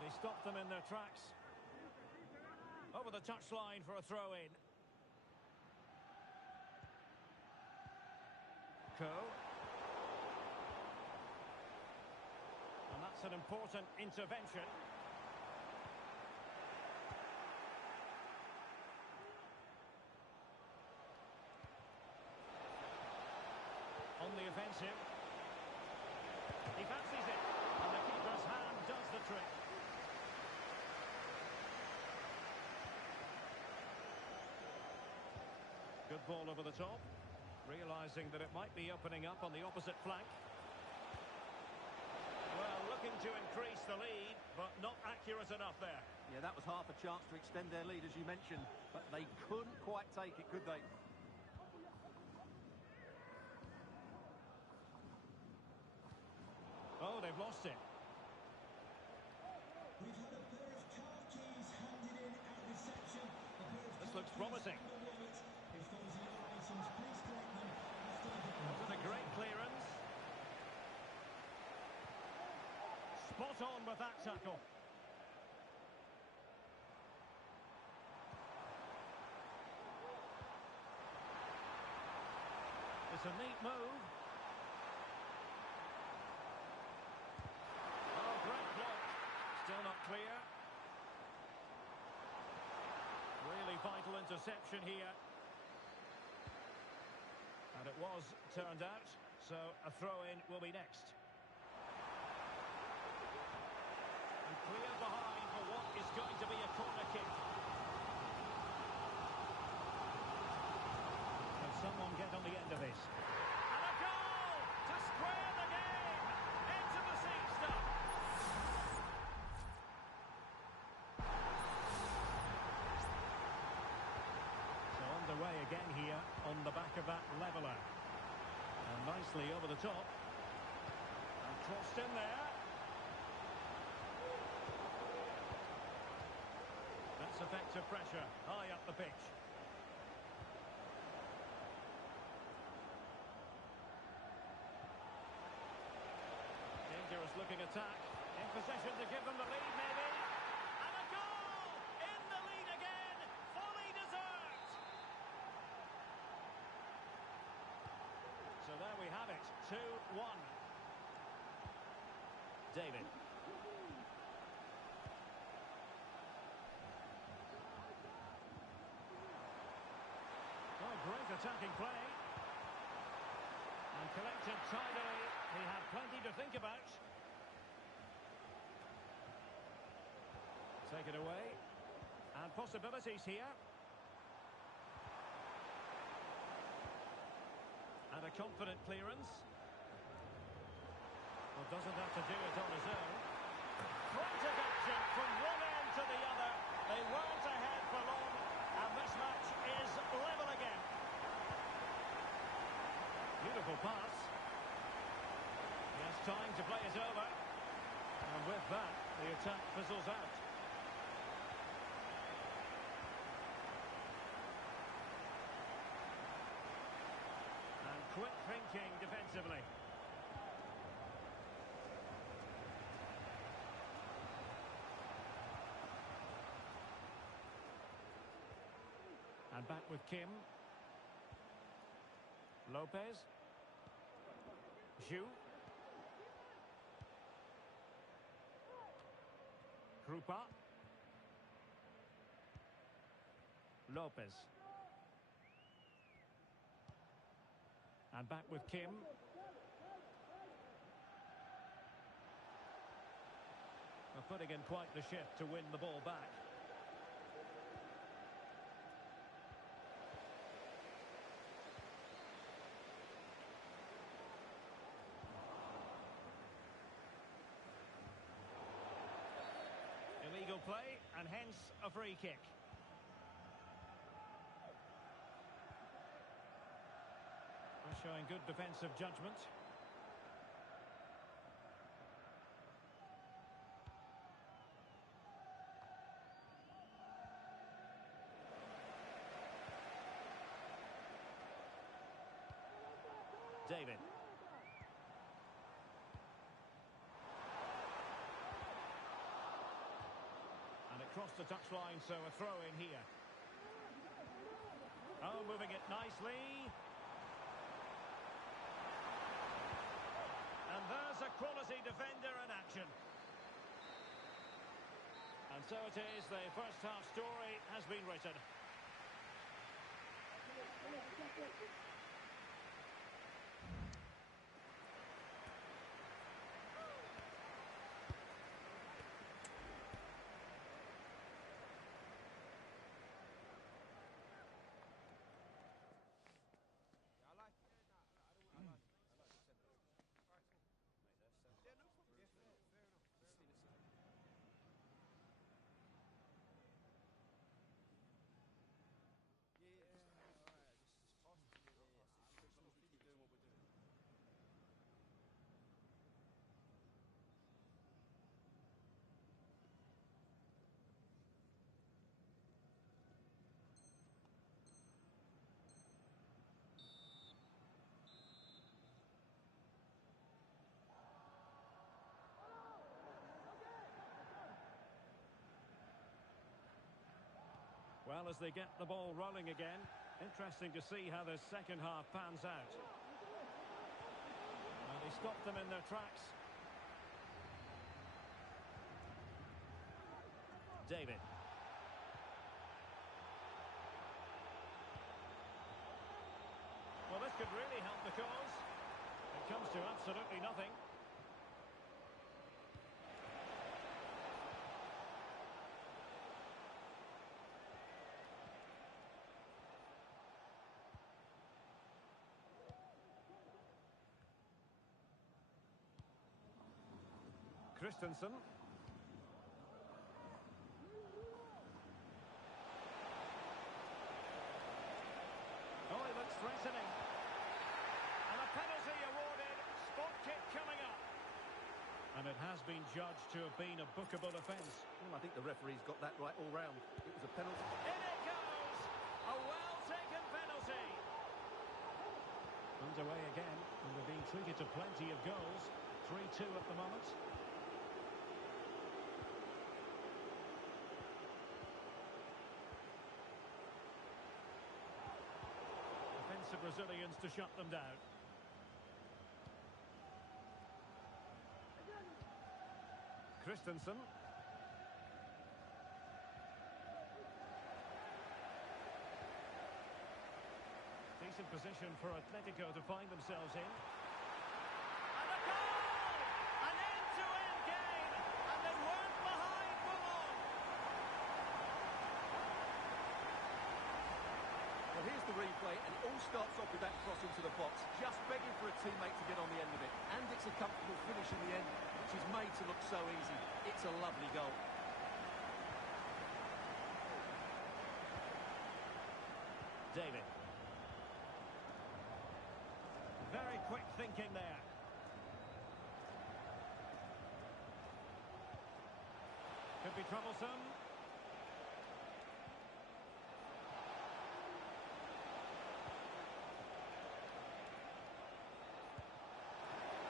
They stopped them in their tracks. Over the touchline for a throw-in. And that's an important intervention. On the offensive. He fancies it. And the keeper's hand does the trick. Good ball over the top, realising that it might be opening up on the opposite flank. Well, looking to increase the lead, but not accurate enough there. Yeah, that was half a chance to extend their lead, as you mentioned, but they couldn't quite take it, could they? Oh, they've lost it. We've had a pair of car keys handed in at reception. This looks promising. If those are your items, please collect them after the game. With a great clearance. Spot on with that tackle. It's a neat move. Oh, great block. Still not clear. Really vital interception here. And it was turned out, so a throw-in will be next. And clear behind for what is going to be a corner kick. Can someone get on the end of this? And a goal to square the game! Into the seat stuff! So underway again here on the back of that leveller. And nicely over the top. And crossed in there. That's effective pressure high up the pitch. Dangerous looking attack. In possession to give them the lead maybe. And a goal! In the lead again! Fully deserved! So there we have it, 2-1. David. Oh, great attacking play. And collected tidily. He had plenty to think about. Take it away. And possibilities here. And a confident clearance. Well, doesn't have to do it on his own. Frantic action from one end to the other. They weren't ahead for long, and this match is level again. Beautiful pass. He has time to play it over. And with that, the attack fizzles out. And quick thinking defensively. And back with Kim. Lopez. Zhu. Krupa. Lopez. And back with Kim. Well, putting in quite the shift to win the ball back. Illegal play, and hence a free kick. They're showing good defensive judgment. David. Across the touchline, so a throw in here. Oh, moving it nicely. And there's a quality defender in action. And so it is, the first half story has been written. Well, as they get the ball rolling again, interesting to see how the second half pans out. And he stopped them in their tracks. David. Well, this could really help the cause. It comes to absolutely nothing. Christensen. Oh, he looks threatening. And a penalty awarded. Spot kick coming up. And it has been judged to have been a bookable offence. Well, I think the referee's got that right all round. It was a penalty. In it goes! A well-taken penalty. Underway again, and they're being treated to plenty of goals. 3-2 at the moment. Defensive Brazilians to shut them down. Christensen. Decent position for Atletico to find themselves in. And a goal! An end-to-end game, and they weren't behind for long. Well, here's the the replay, and it all starts off with that cross into the box, just begging for a teammate to get on the end of it. And it's a comfortable finish in the end, which is made to look so easy. It's a lovely goal. David. Very quick thinking there. Could be troublesome.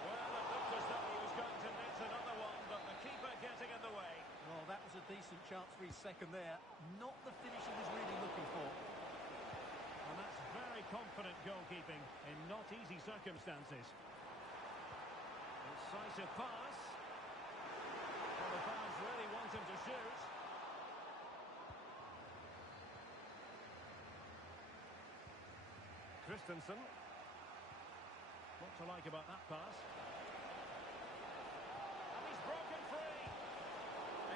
Well, it looked as though he was going to miss another one, but the keeper getting in the way. Well, that was a decent chance for his second there. Not the finish he was really looking for. And that's very confident goalkeeping in not easy circumstances. Incisive pass. Well, the fans really want him to shoot. Christensen. What to like about that pass? And he's broken free.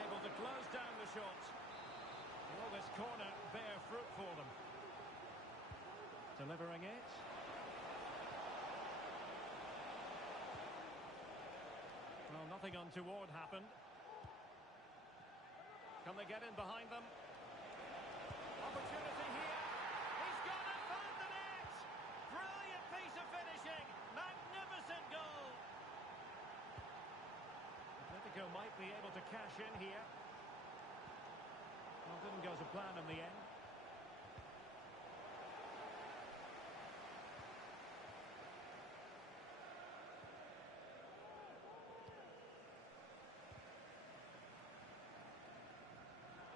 Able to close down the shot. Will this corner bear fruit for them? Delivering it. Well, nothing untoward happened. Can they get in behind them? Opportunity here. He's gone and found the net. Brilliant piece of finishing. Magnificent goal. Atletico might be able to cash in here. Well, didn't go to plan in the end.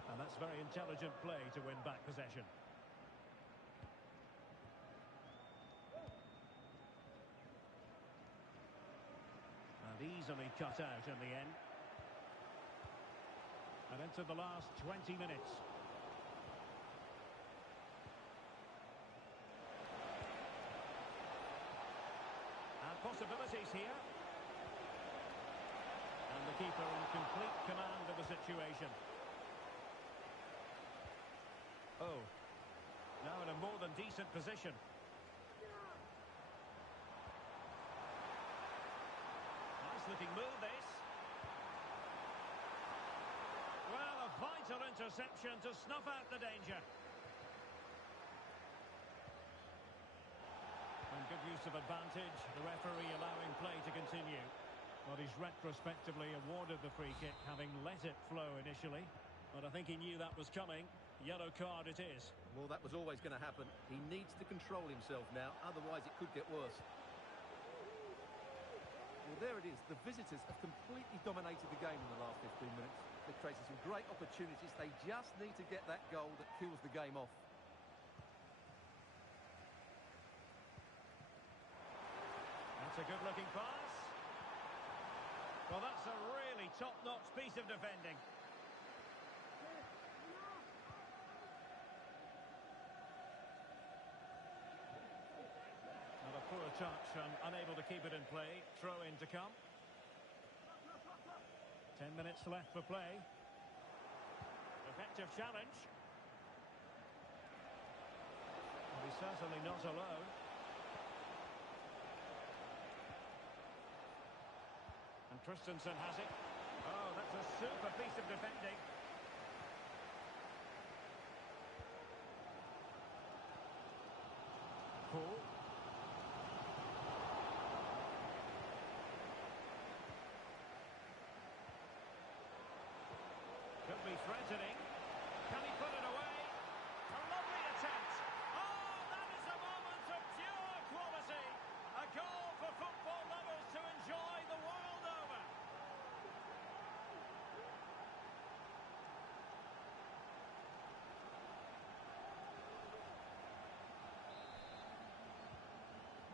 And that's very intelligent play to win back possession. And easily cut out in the end. And into the last 20 minutes. And possibilities here. And the keeper in complete command of the situation. Oh, now in a more than decent position. Nice looking move this. Well, a vital interception to snuff out the danger. And good use of advantage, the referee allowing play to continue. But he's retrospectively awarded the free kick, having let it flow initially. But I think he knew that was coming. Yellow card it is. Well, that was always going to happen. He needs to control himself now, otherwise it could get worse. Well, there it is. The visitors have completely dominated the game in the last 15 minutes. They've created some great opportunities. They just need to get that goal that kills the game off. That's a good-looking pass. Well, that's a really top-notch piece of defending. Poor touch and unable to keep it in play. Throw in to come. 10 minutes left for play. Effective challenge. Well, he's certainly not alone. And Christensen has it. Oh, that's a super piece of defending. Cool. Could be threatening. Can he put it away? A lovely attempt. Oh, that is a moment of pure quality. A goal for football lovers to enjoy the world over.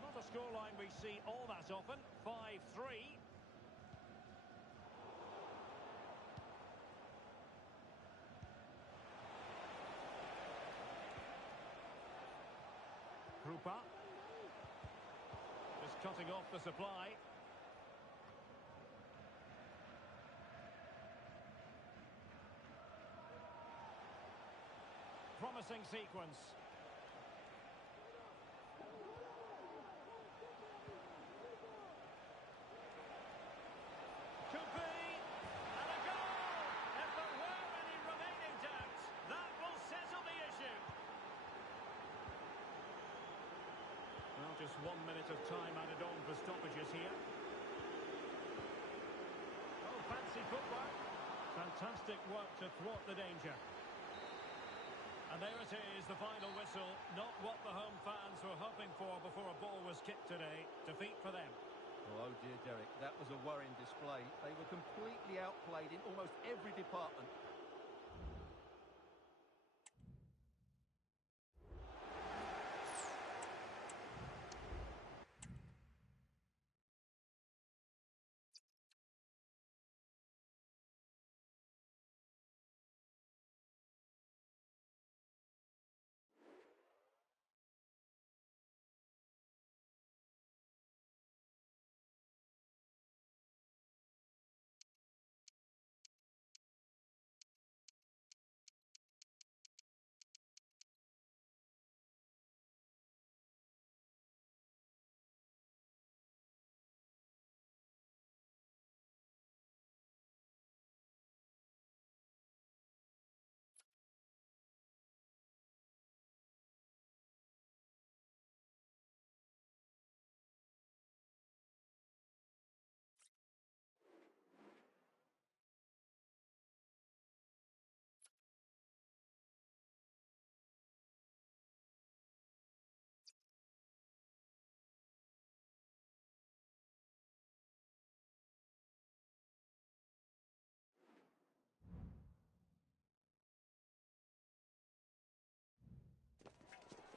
Not a scoreline we see all that often. 5-3. Krupa. Just cutting off the supply. Promising sequence. 1 minute of time added on for stoppages here. Oh, fancy footwork. Fantastic work to thwart the danger. And there it is, the final whistle. Not what the home fans were hoping for before a ball was kicked today. Defeat for them. Oh dear, Derek, that was a worrying display. They were completely outplayed in almost every department.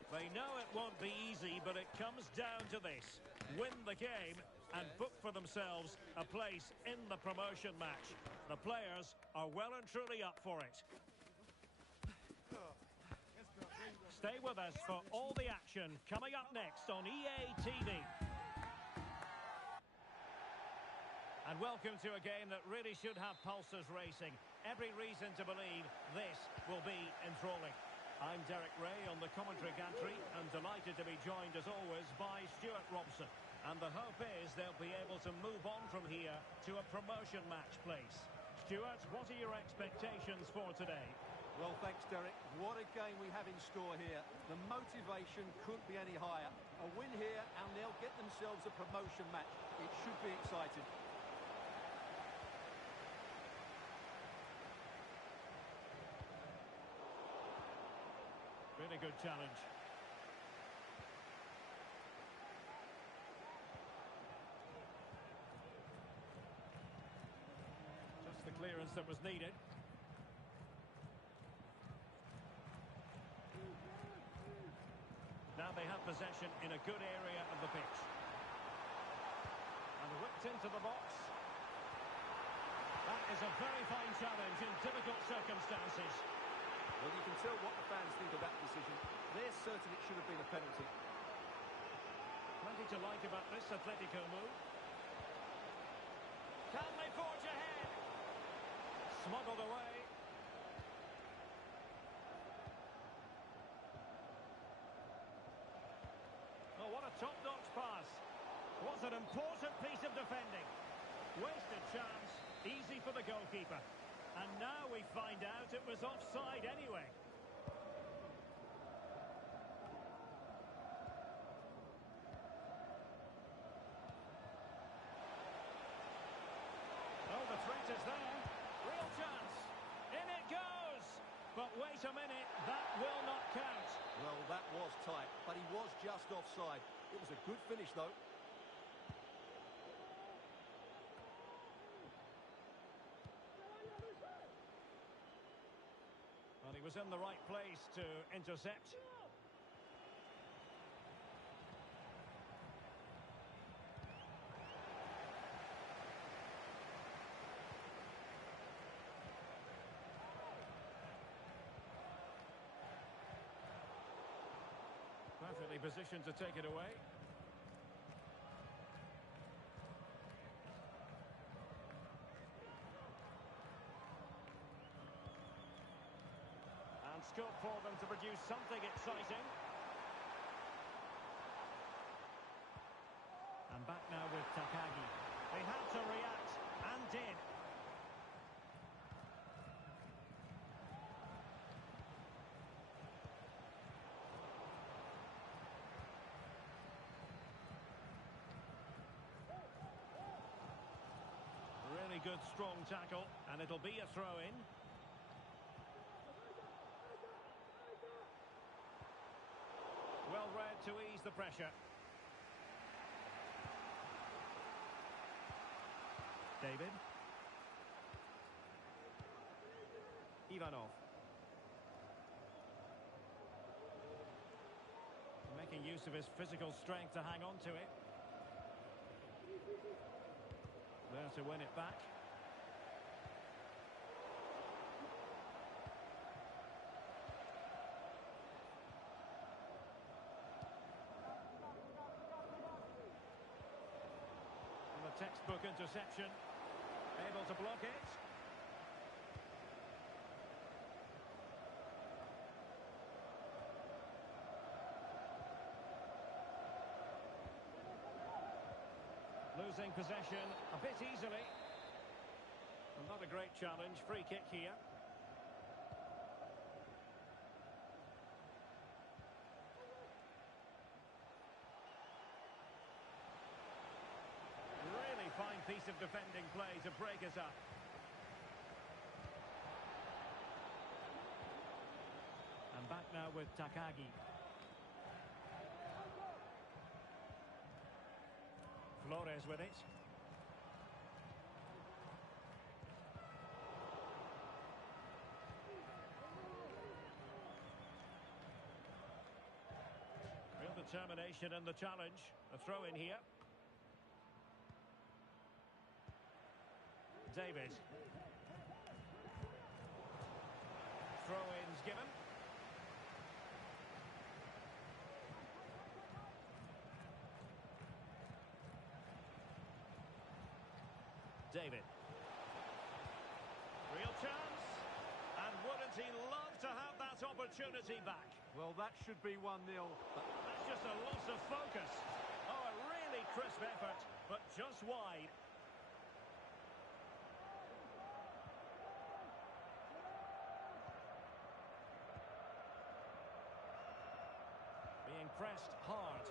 They know it won't be easy, but it comes down to this. Win the game and book for themselves a place in the promotion match. The players are well and truly up for it. Stay with us for all the action coming up next on EA TV. And welcome to a game that really should have pulses racing. Every reason to believe this will be enthralling. I'm Derek Ray on the commentary gantry and delighted to be joined as always by Stuart Robson. And the hope is they'll be able to move on from here to a promotion match place. Stuart, what are your expectations for today? Well, thanks, Derek. What a game we have in store here. The motivation couldn't be any higher. A win here and they'll get themselves a promotion match. It should be exciting. Really good challenge. Just the clearance that was needed. Now they have possession in a good area of the pitch. And whipped into the box. That is a very fine challenge in difficult circumstances. Well, you can tell what the fans think of that decision. They're certain it should have been a penalty. Plenty to like about this Atletico move. Can they forge ahead? Smuggled away. Oh, what a top-notch pass. Was an important piece of defending. Wasted chance. Easy for the goalkeeper. And now we find out it was offside anyway. Oh, the threat is there. Real chance. In it goes. But wait a minute, that will not count. Well, that was tight, but he was just offside. It was a good finish, though. Well, he was in the right place to intercept. Perfectly positioned to take it away. And scope for them to produce something exciting. And back now with Takagi. They had to react and did. Very good, strong tackle, and it'll be a throw-in. Well read to ease the pressure. David. Ivanov. Making use of his physical strength to hang on to it. There to win it back. And the textbook interception. Able to block it. Losing possession a bit easily. Not a great challenge. Free kick here. Really fine piece of defending play to break us up. And back now with Takagi. Flores with it. Real determination in the challenge. A throw in here. David. Throw-ins given. David. Real chance. And wouldn't he love to have that opportunity back? Well, that should be 1-0. That's just a loss of focus. Oh, a really crisp effort, but just wide. Being pressed hard.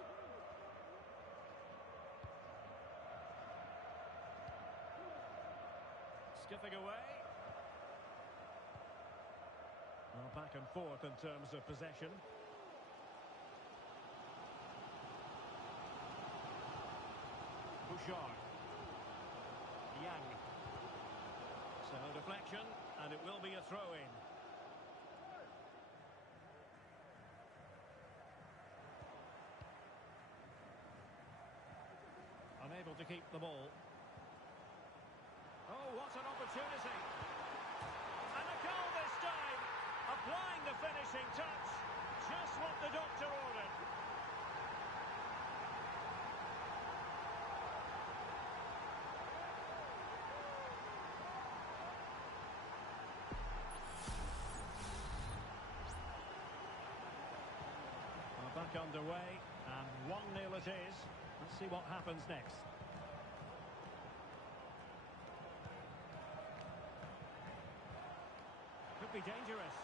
Skipping away. Well, back and forth in terms of possession. Bouchard. Yang. So a deflection, and it will be a throw-in. Unable to keep the ball. Oh, what an opportunity. And a goal this time. Applying the finishing touch. Just what the doctor ordered. Well, back underway, and 1-0 it is. Let's see what happens next. Could be dangerous.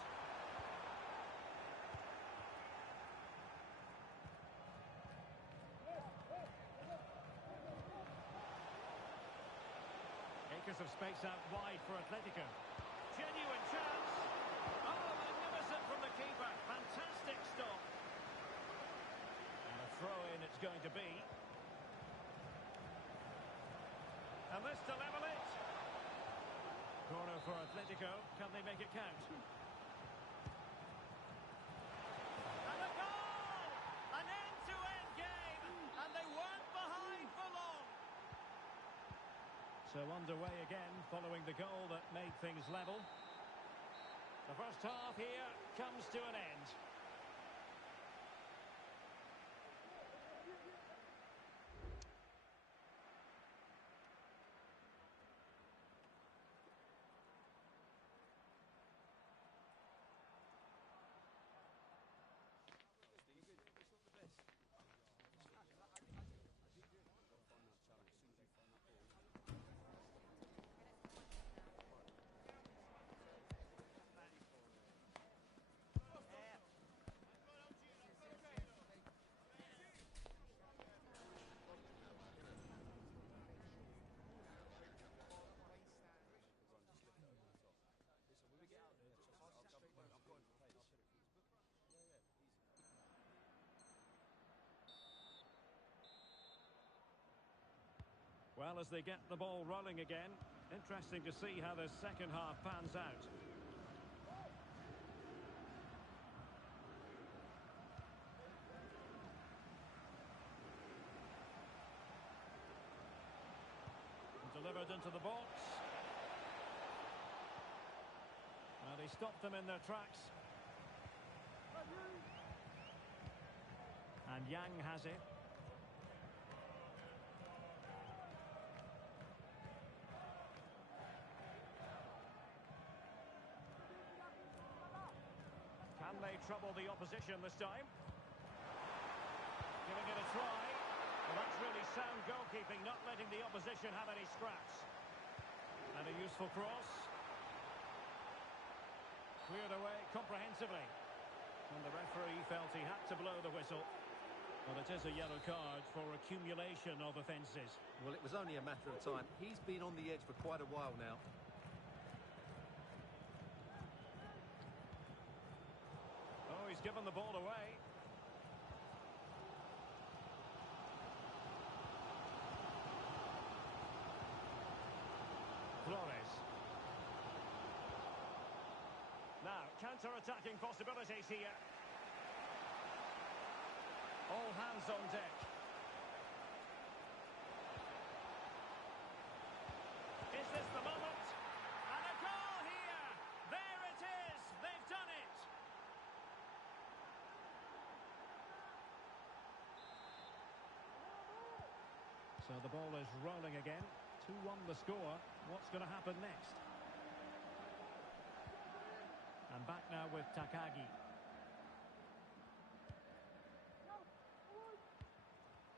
Acres of space out wide for Atletico. Genuine chance. Oh, magnificent from the keeper. Fantastic stop. And a throw-in it's going to be. And this to level it. Corner for Atletico. Can they make it count? And a goal! An end-to-end game! And they weren't behind for long. So underway again following the goal that made things level. The first half here comes to an end. Well, as they get the ball rolling again, interesting to see how the second half pans out. Delivered into the box. And he stopped them in their tracks. And Yang has it. Can they trouble the opposition this time? Giving it a try. Well, that's really sound goalkeeping, not letting the opposition have any scraps. And a useful cross. Cleared away comprehensively. And the referee felt he had to blow the whistle. Well, it is a yellow card for accumulation of offences. Well, it was only a matter of time. He's been on the edge for quite a while now. Oh, he's given the ball away. Flores. Now, counter-attacking possibilities here. All hands on deck. Is this the moment? And a goal here! There it is! They've done it! So the ball is rolling again. 2-1 the score. What's going to happen next? And back now with Takagi.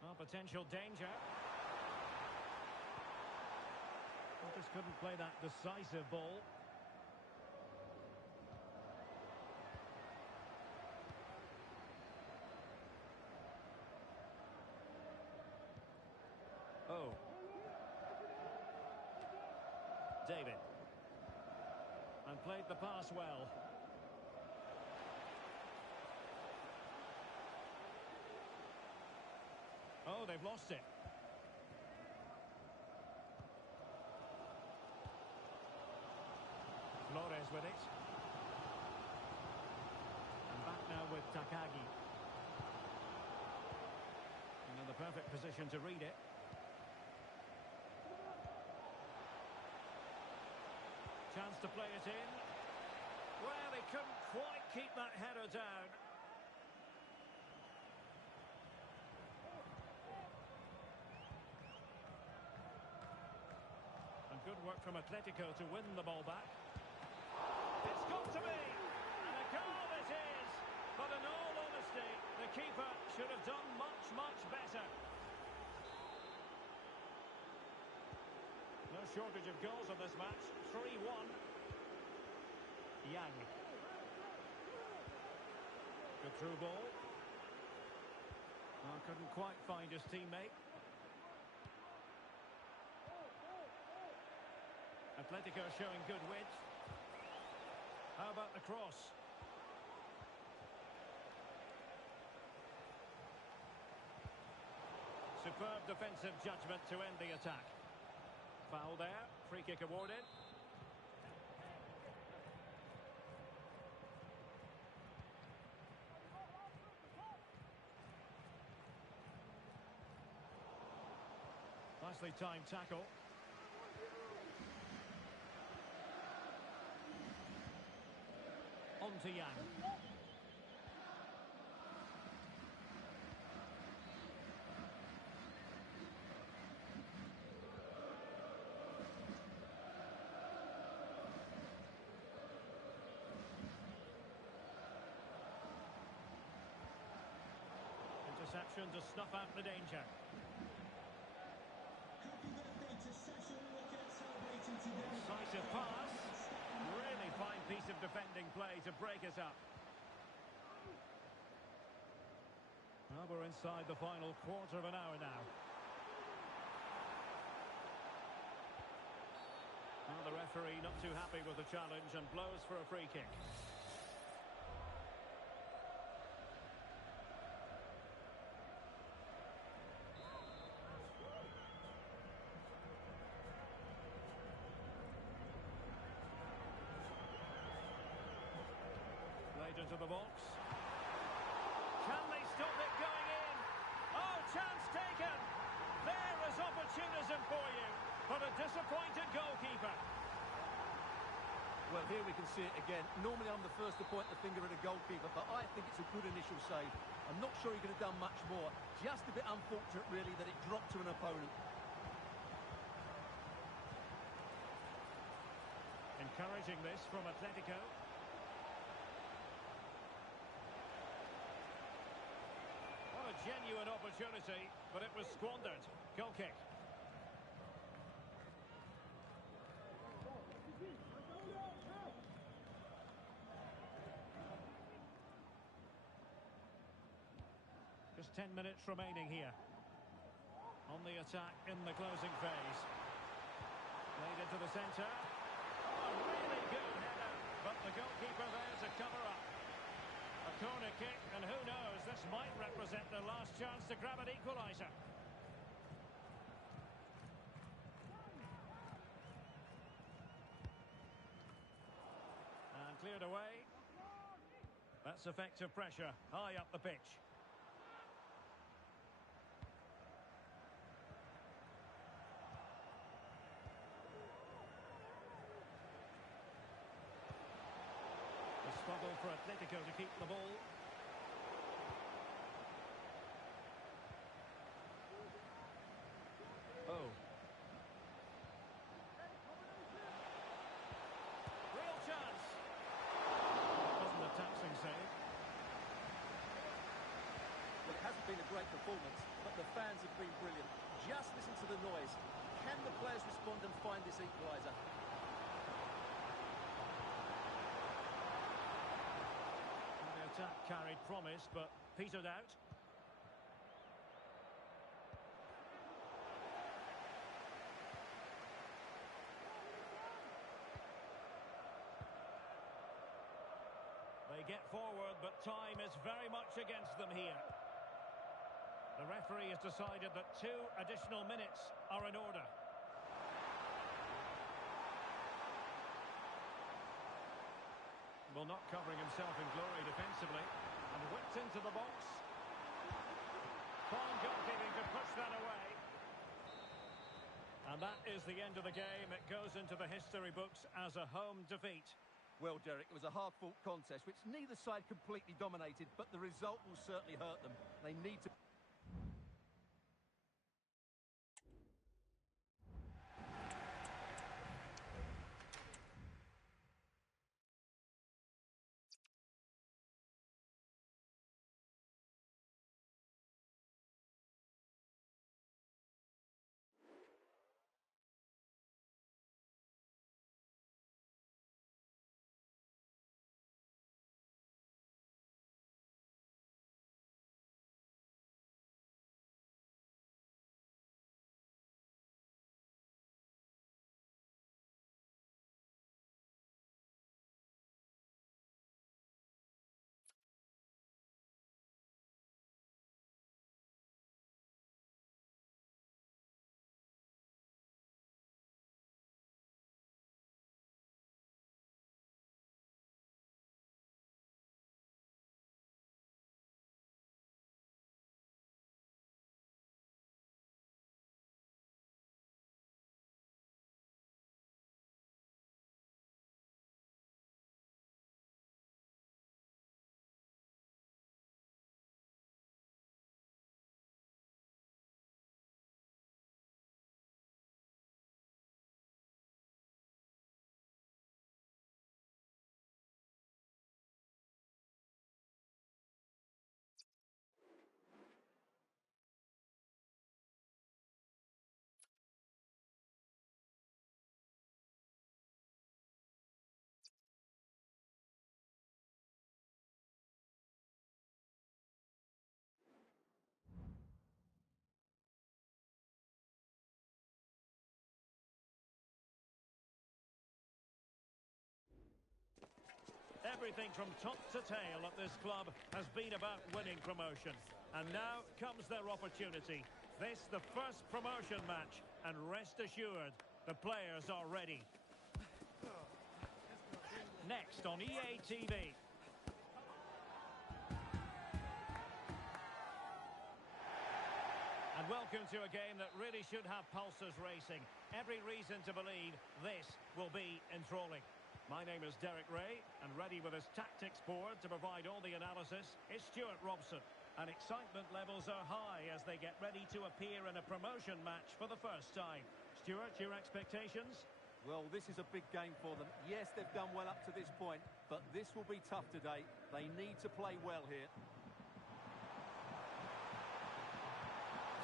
Oh, potential danger. Well, just couldn't play that decisive ball. Oh. David. And played the pass well. Oh, they've lost it. Flores with it. And back now with Takagi. And in the perfect position to read it. Chance to play it in. Well, he couldn't quite keep that header down. And good work from Atletico to win the ball back. It's got to be! And a goal it is! But in all honesty, the keeper should have done much, much better. No shortage of goals in this match. 3-1. Yang. Good through ball. Oh, couldn't quite find his teammate. Atletico showing good width. How about the cross? Superb defensive judgment to end the attack. Foul there. Free kick awarded. Nicely timed tackle. On to Yang. Interception to snuff out the danger. Happy birthday to Sasha Walker, celebrating today. Decisive pass. Really fine piece of defending play to break us up. Well, we're inside the final quarter of an hour now. Well, the referee not too happy with the challenge and blows for a free kick. into the box. Can they stop it going in? Oh, chance taken! There is opportunism for you, but a disappointed goalkeeper. Well, here we can see it again. Normally I'm the first to point the finger at a goalkeeper, but I think it's a good initial save. I'm not sure he could have done much more. Just a bit unfortunate, really, that it dropped to an opponent. Encouraging this from Atletico. What a genuine opportunity, but it was squandered. Goal kick. Just 10 minutes remaining here. On the attack in the closing phase. Played into the centre. A really good header, but the goalkeeper there to cover up. A corner kick, and who knows, this might represent the last chance to grab an equaliser. And cleared away. That's effective pressure, high up the pitch. Struggle for Atletico to keep the ball. Oh. Real chance. That wasn't a taxing save. Well, it hasn't been a great performance, but the fans have been brilliant. Just listen to the noise. Can the players respond and find this equaliser? Attack carried promise, but petered out. They get forward, but time is very much against them here. The referee has decided that 2 additional minutes are in order. Well, not covering himself in glory defensively, and whipped into the box. Fine goalkeeping to push that away. And that is the end of the game. It goes into the history books as a home defeat. Well, Derek, it was a hard-fought contest, which neither side completely dominated, but the result will certainly hurt them. They need to... Everything from top to tail at this club has been about winning promotion. And now comes their opportunity. This, the first promotion match, and rest assured, the players are ready. Next on EA TV. And welcome to a game that really should have pulses racing. Every reason to believe this will be enthralling. My name is Derek Ray, and ready with his tactics board to provide all the analysis is Stuart Robson. And excitement levels are high as they get ready to appear in a promotion match for the first time. Stuart, your expectations? Well, this is a big game for them. Yes, they've done well up to this point, but this will be tough today. They need to play well here.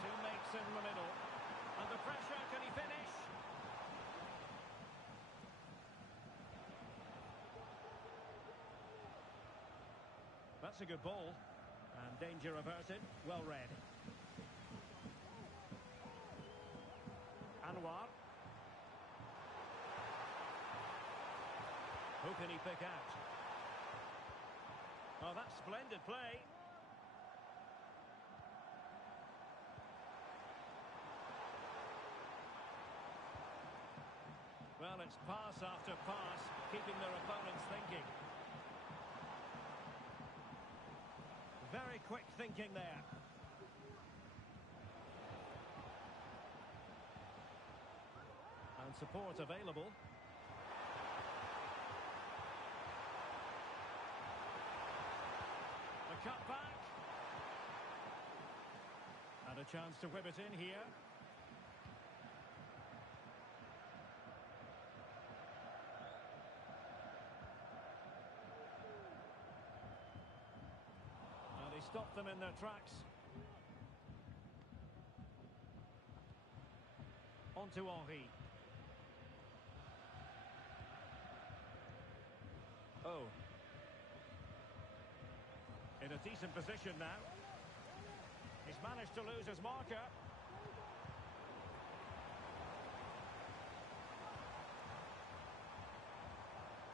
Teammates in the middle. Under pressure, can he finish? That's a good ball. And danger averted. Well read. Anwar. Who can he pick out? Oh, that's splendid play. Well, it's pass after pass, keeping their opponents thinking. Very quick thinking there. And support available. The cut back. And a chance to whip it in here. Stop them in their tracks. On to Henry. Oh. In a decent position now. He's managed to lose his marker.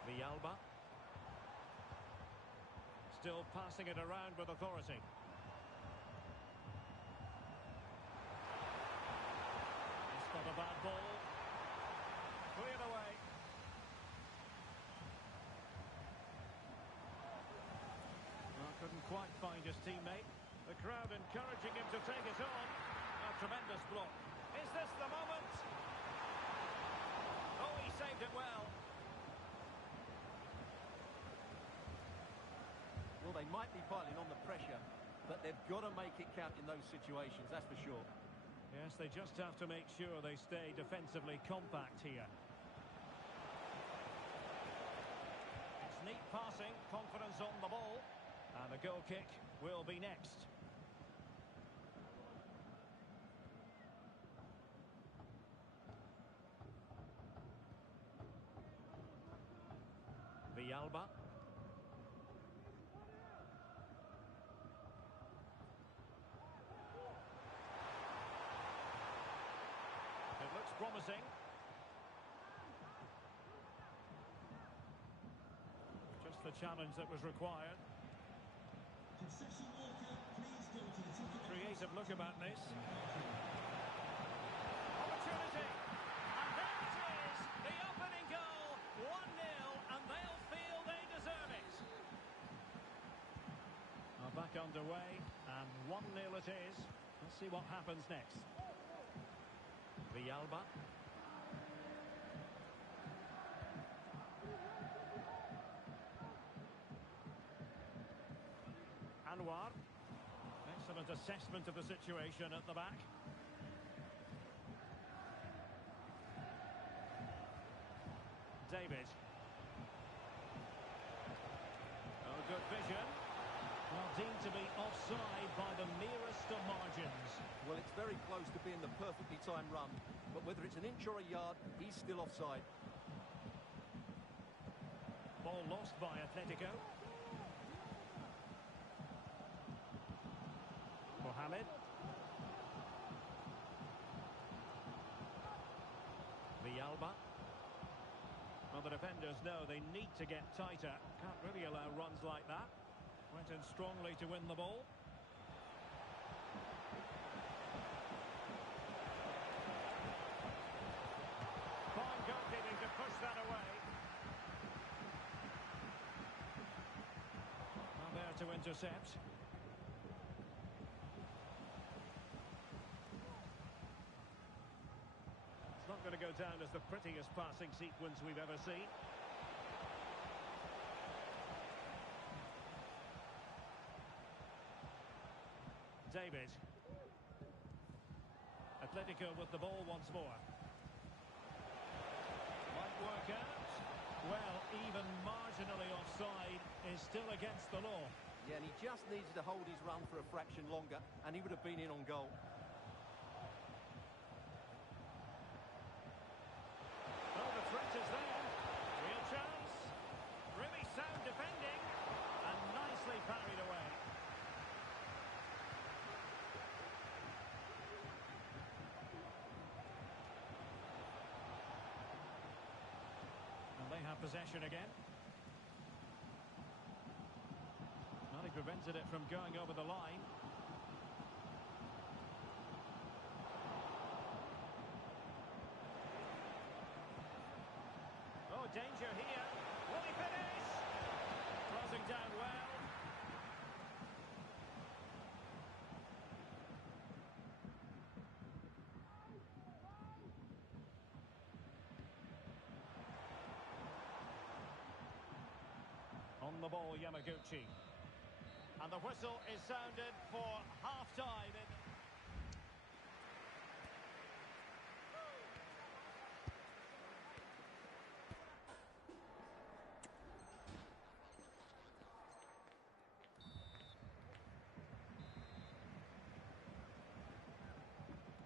Villalba. Still passing it around with authority. He's got a bad ball. Cleared away. Well, couldn't quite find his teammate. The crowd encouraging him to take it on. A tremendous block. Is this the moment? Oh, he saved it well. Well, they might be piling on the pressure, but they've got to make it count in those situations, that's for sure. Yes, they just have to make sure they stay defensively compact here. It's neat passing, confidence on the ball, and the goal kick will be next. Villalba. Promising. Just the challenge that was required. Concession Walker, please go to the ticket. Creative look about this. Opportunity. And there it is. The opening goal. 1-0, and they'll feel they deserve it. Now back underway, and 1-0 it is. Let's see what happens next. Villalba. Anwar. Excellent assessment of the situation at the back. David. Oh, good vision. Well, deemed to be offside by the merest of margins. Well, it's very close to being the perfectly timed run, but whether it's an inch or a yard, he's still offside. Ball lost by Atletico. Mohamed. Villalba. Well, the defenders know they need to get tighter. Can't really allow runs like that. Went in strongly to win the ball. Fine goalkeeping to push that away. Well, there to intercept. go down as the prettiest passing sequence we've ever seen. David. Atletico with the ball once more. Might work out. Well, even marginally offside is still against the law. Yeah, and he just needed to hold his run for a fraction longer, and he would have been in on goal. Oh, the threat is there. Real chance. Really sound defending. And nicely parried away. And they have possession again. Well, he prevented it from going over the line. Oh, danger here. Will he finish? Crossing down well. On the ball, Yamaguchi. And the whistle is sounded for half-time.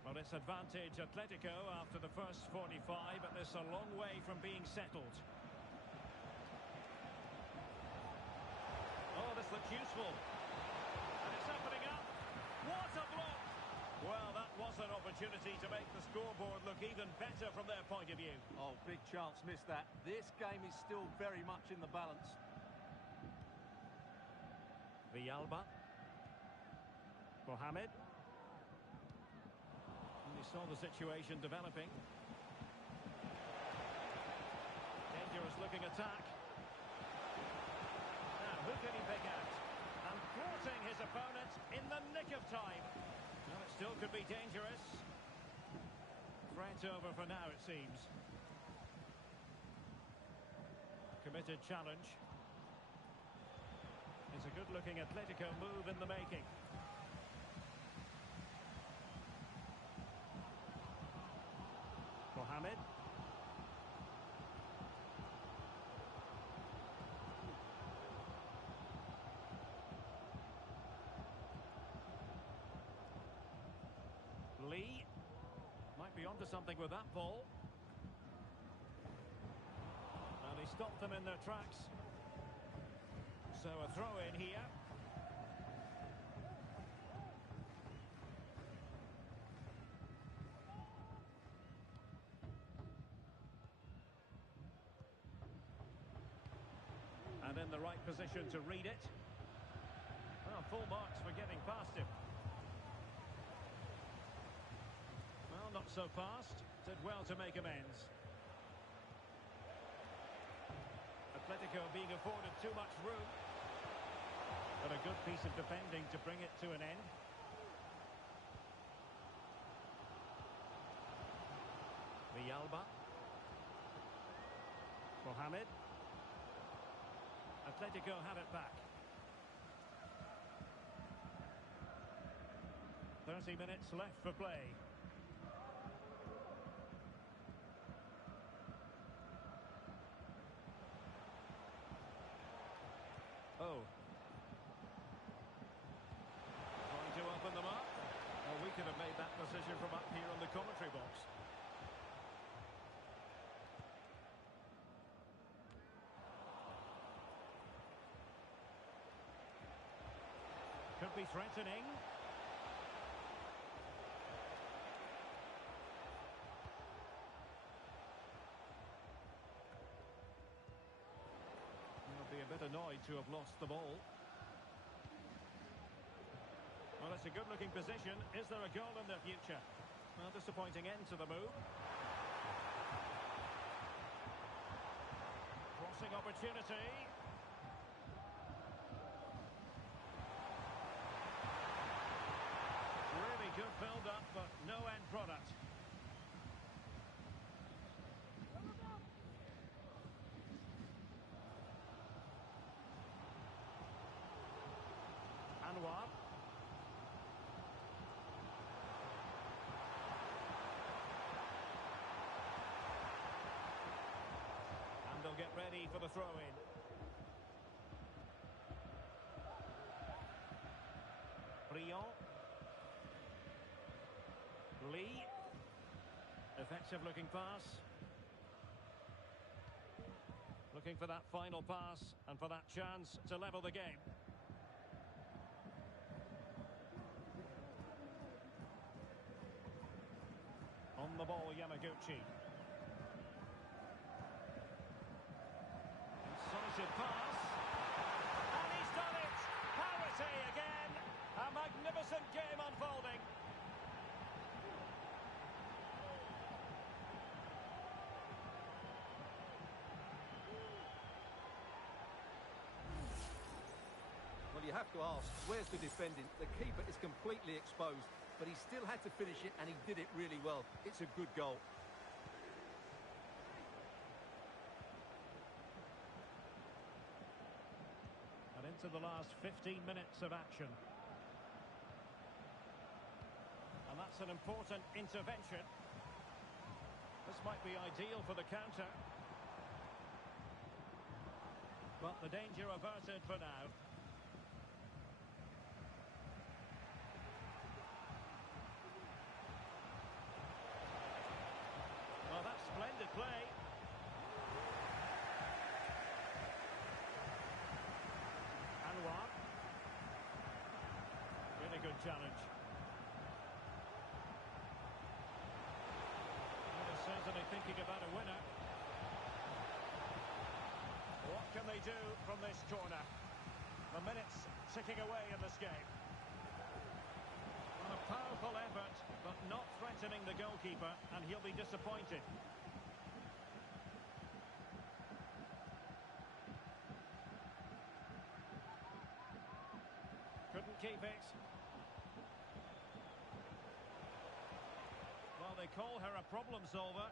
Well, it's advantage Atletico after the first 45, but this a long way from being settled. Oh, this looks useful. And it's opening up. What a block! Well, that was an opportunity to make the scoreboard look even better from their point of view. Oh, big chance, missed that. This game is still very much in the balance. Villalba. Mohamed. And he saw the situation developing. Dangerous looking attack. Now, who can he pick out? And thwarting his opponent in the nick of time. Well, it still could be dangerous. Threat over for now, it seems. Committed challenge. It's a good-looking Atletico move in the making. Mohamed. Lee might be onto something with that ball. And he stopped them in their tracks. So a throw in here. And in the right position to read it. Well, full marks for getting past him. Well, not so fast. Did well to make amends. Atletico being afforded too much room. But a good piece of defending to bring it to an end. Villalba. Mohamed. Atletico have it back. 30 minutes left for play. Oh. Trying to open them up. Well, we could have made that decision from up here on the commentary box. Could be threatening. They'll be a bit annoyed to have lost the ball. Well, it's a good-looking position. Is there a goal in the future? Well, disappointing end to the move. Crossing opportunity. Really good build-up, but no end product. they'll get ready for the throw-in. Briand. Lee. Effective looking pass. Looking for that final pass and for that chance to level the game. On the ball, Yamaguchi. Incisive pass. And he's done it! Parity again! A magnificent game unfolding. Well, you have to ask, where's the defending? The keeper is completely exposed, but he still had to finish it, and he did it really well. It's a good goal. And into the last 15 minutes of action. And that's an important intervention. This might be ideal for the counter. But the danger averted for now. Well, that's splendid play. Anwar. Really good challenge. Well, certainly thinking about a winner. What can they do from this corner? The minutes ticking away in this game. Well, a powerful effort, but not threatening the goalkeeper, and he'll be disappointed. Couldn't keep it. Well, they call her a problem solver.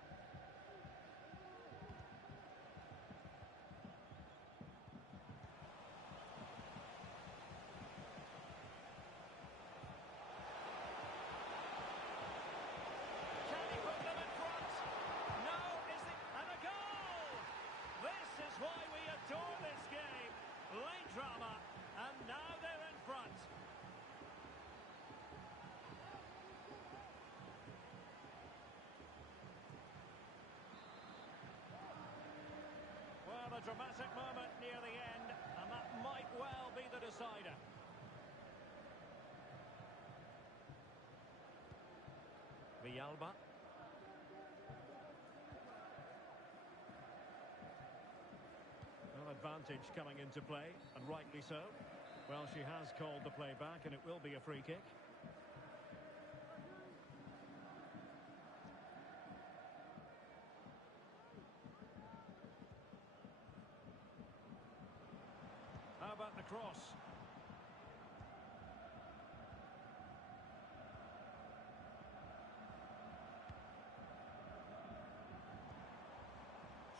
Can he put them in front? No, is it? And a goal! This is why we adore this game. Late drama, and now they're in front. Well, a dramatic moment near the end, and that might well be the decider. Villalba. Well, advantage coming into play, and rightly so. Well, she has called the play back, and it will be a free kick. How about the cross?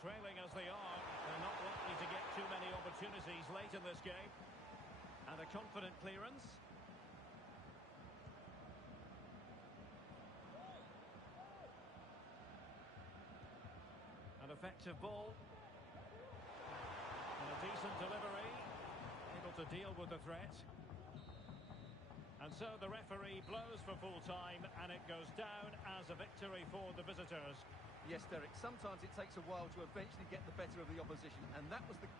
Trailing as they are, they're not likely to get too many opportunities late in this game. And a confident clearance. An effective ball. And a decent delivery. Able to deal with the threat. And so the referee blows for full time, and it goes down as a victory for the visitors. Yes, Derek, sometimes it takes a while to eventually get the better of the opposition, and that was the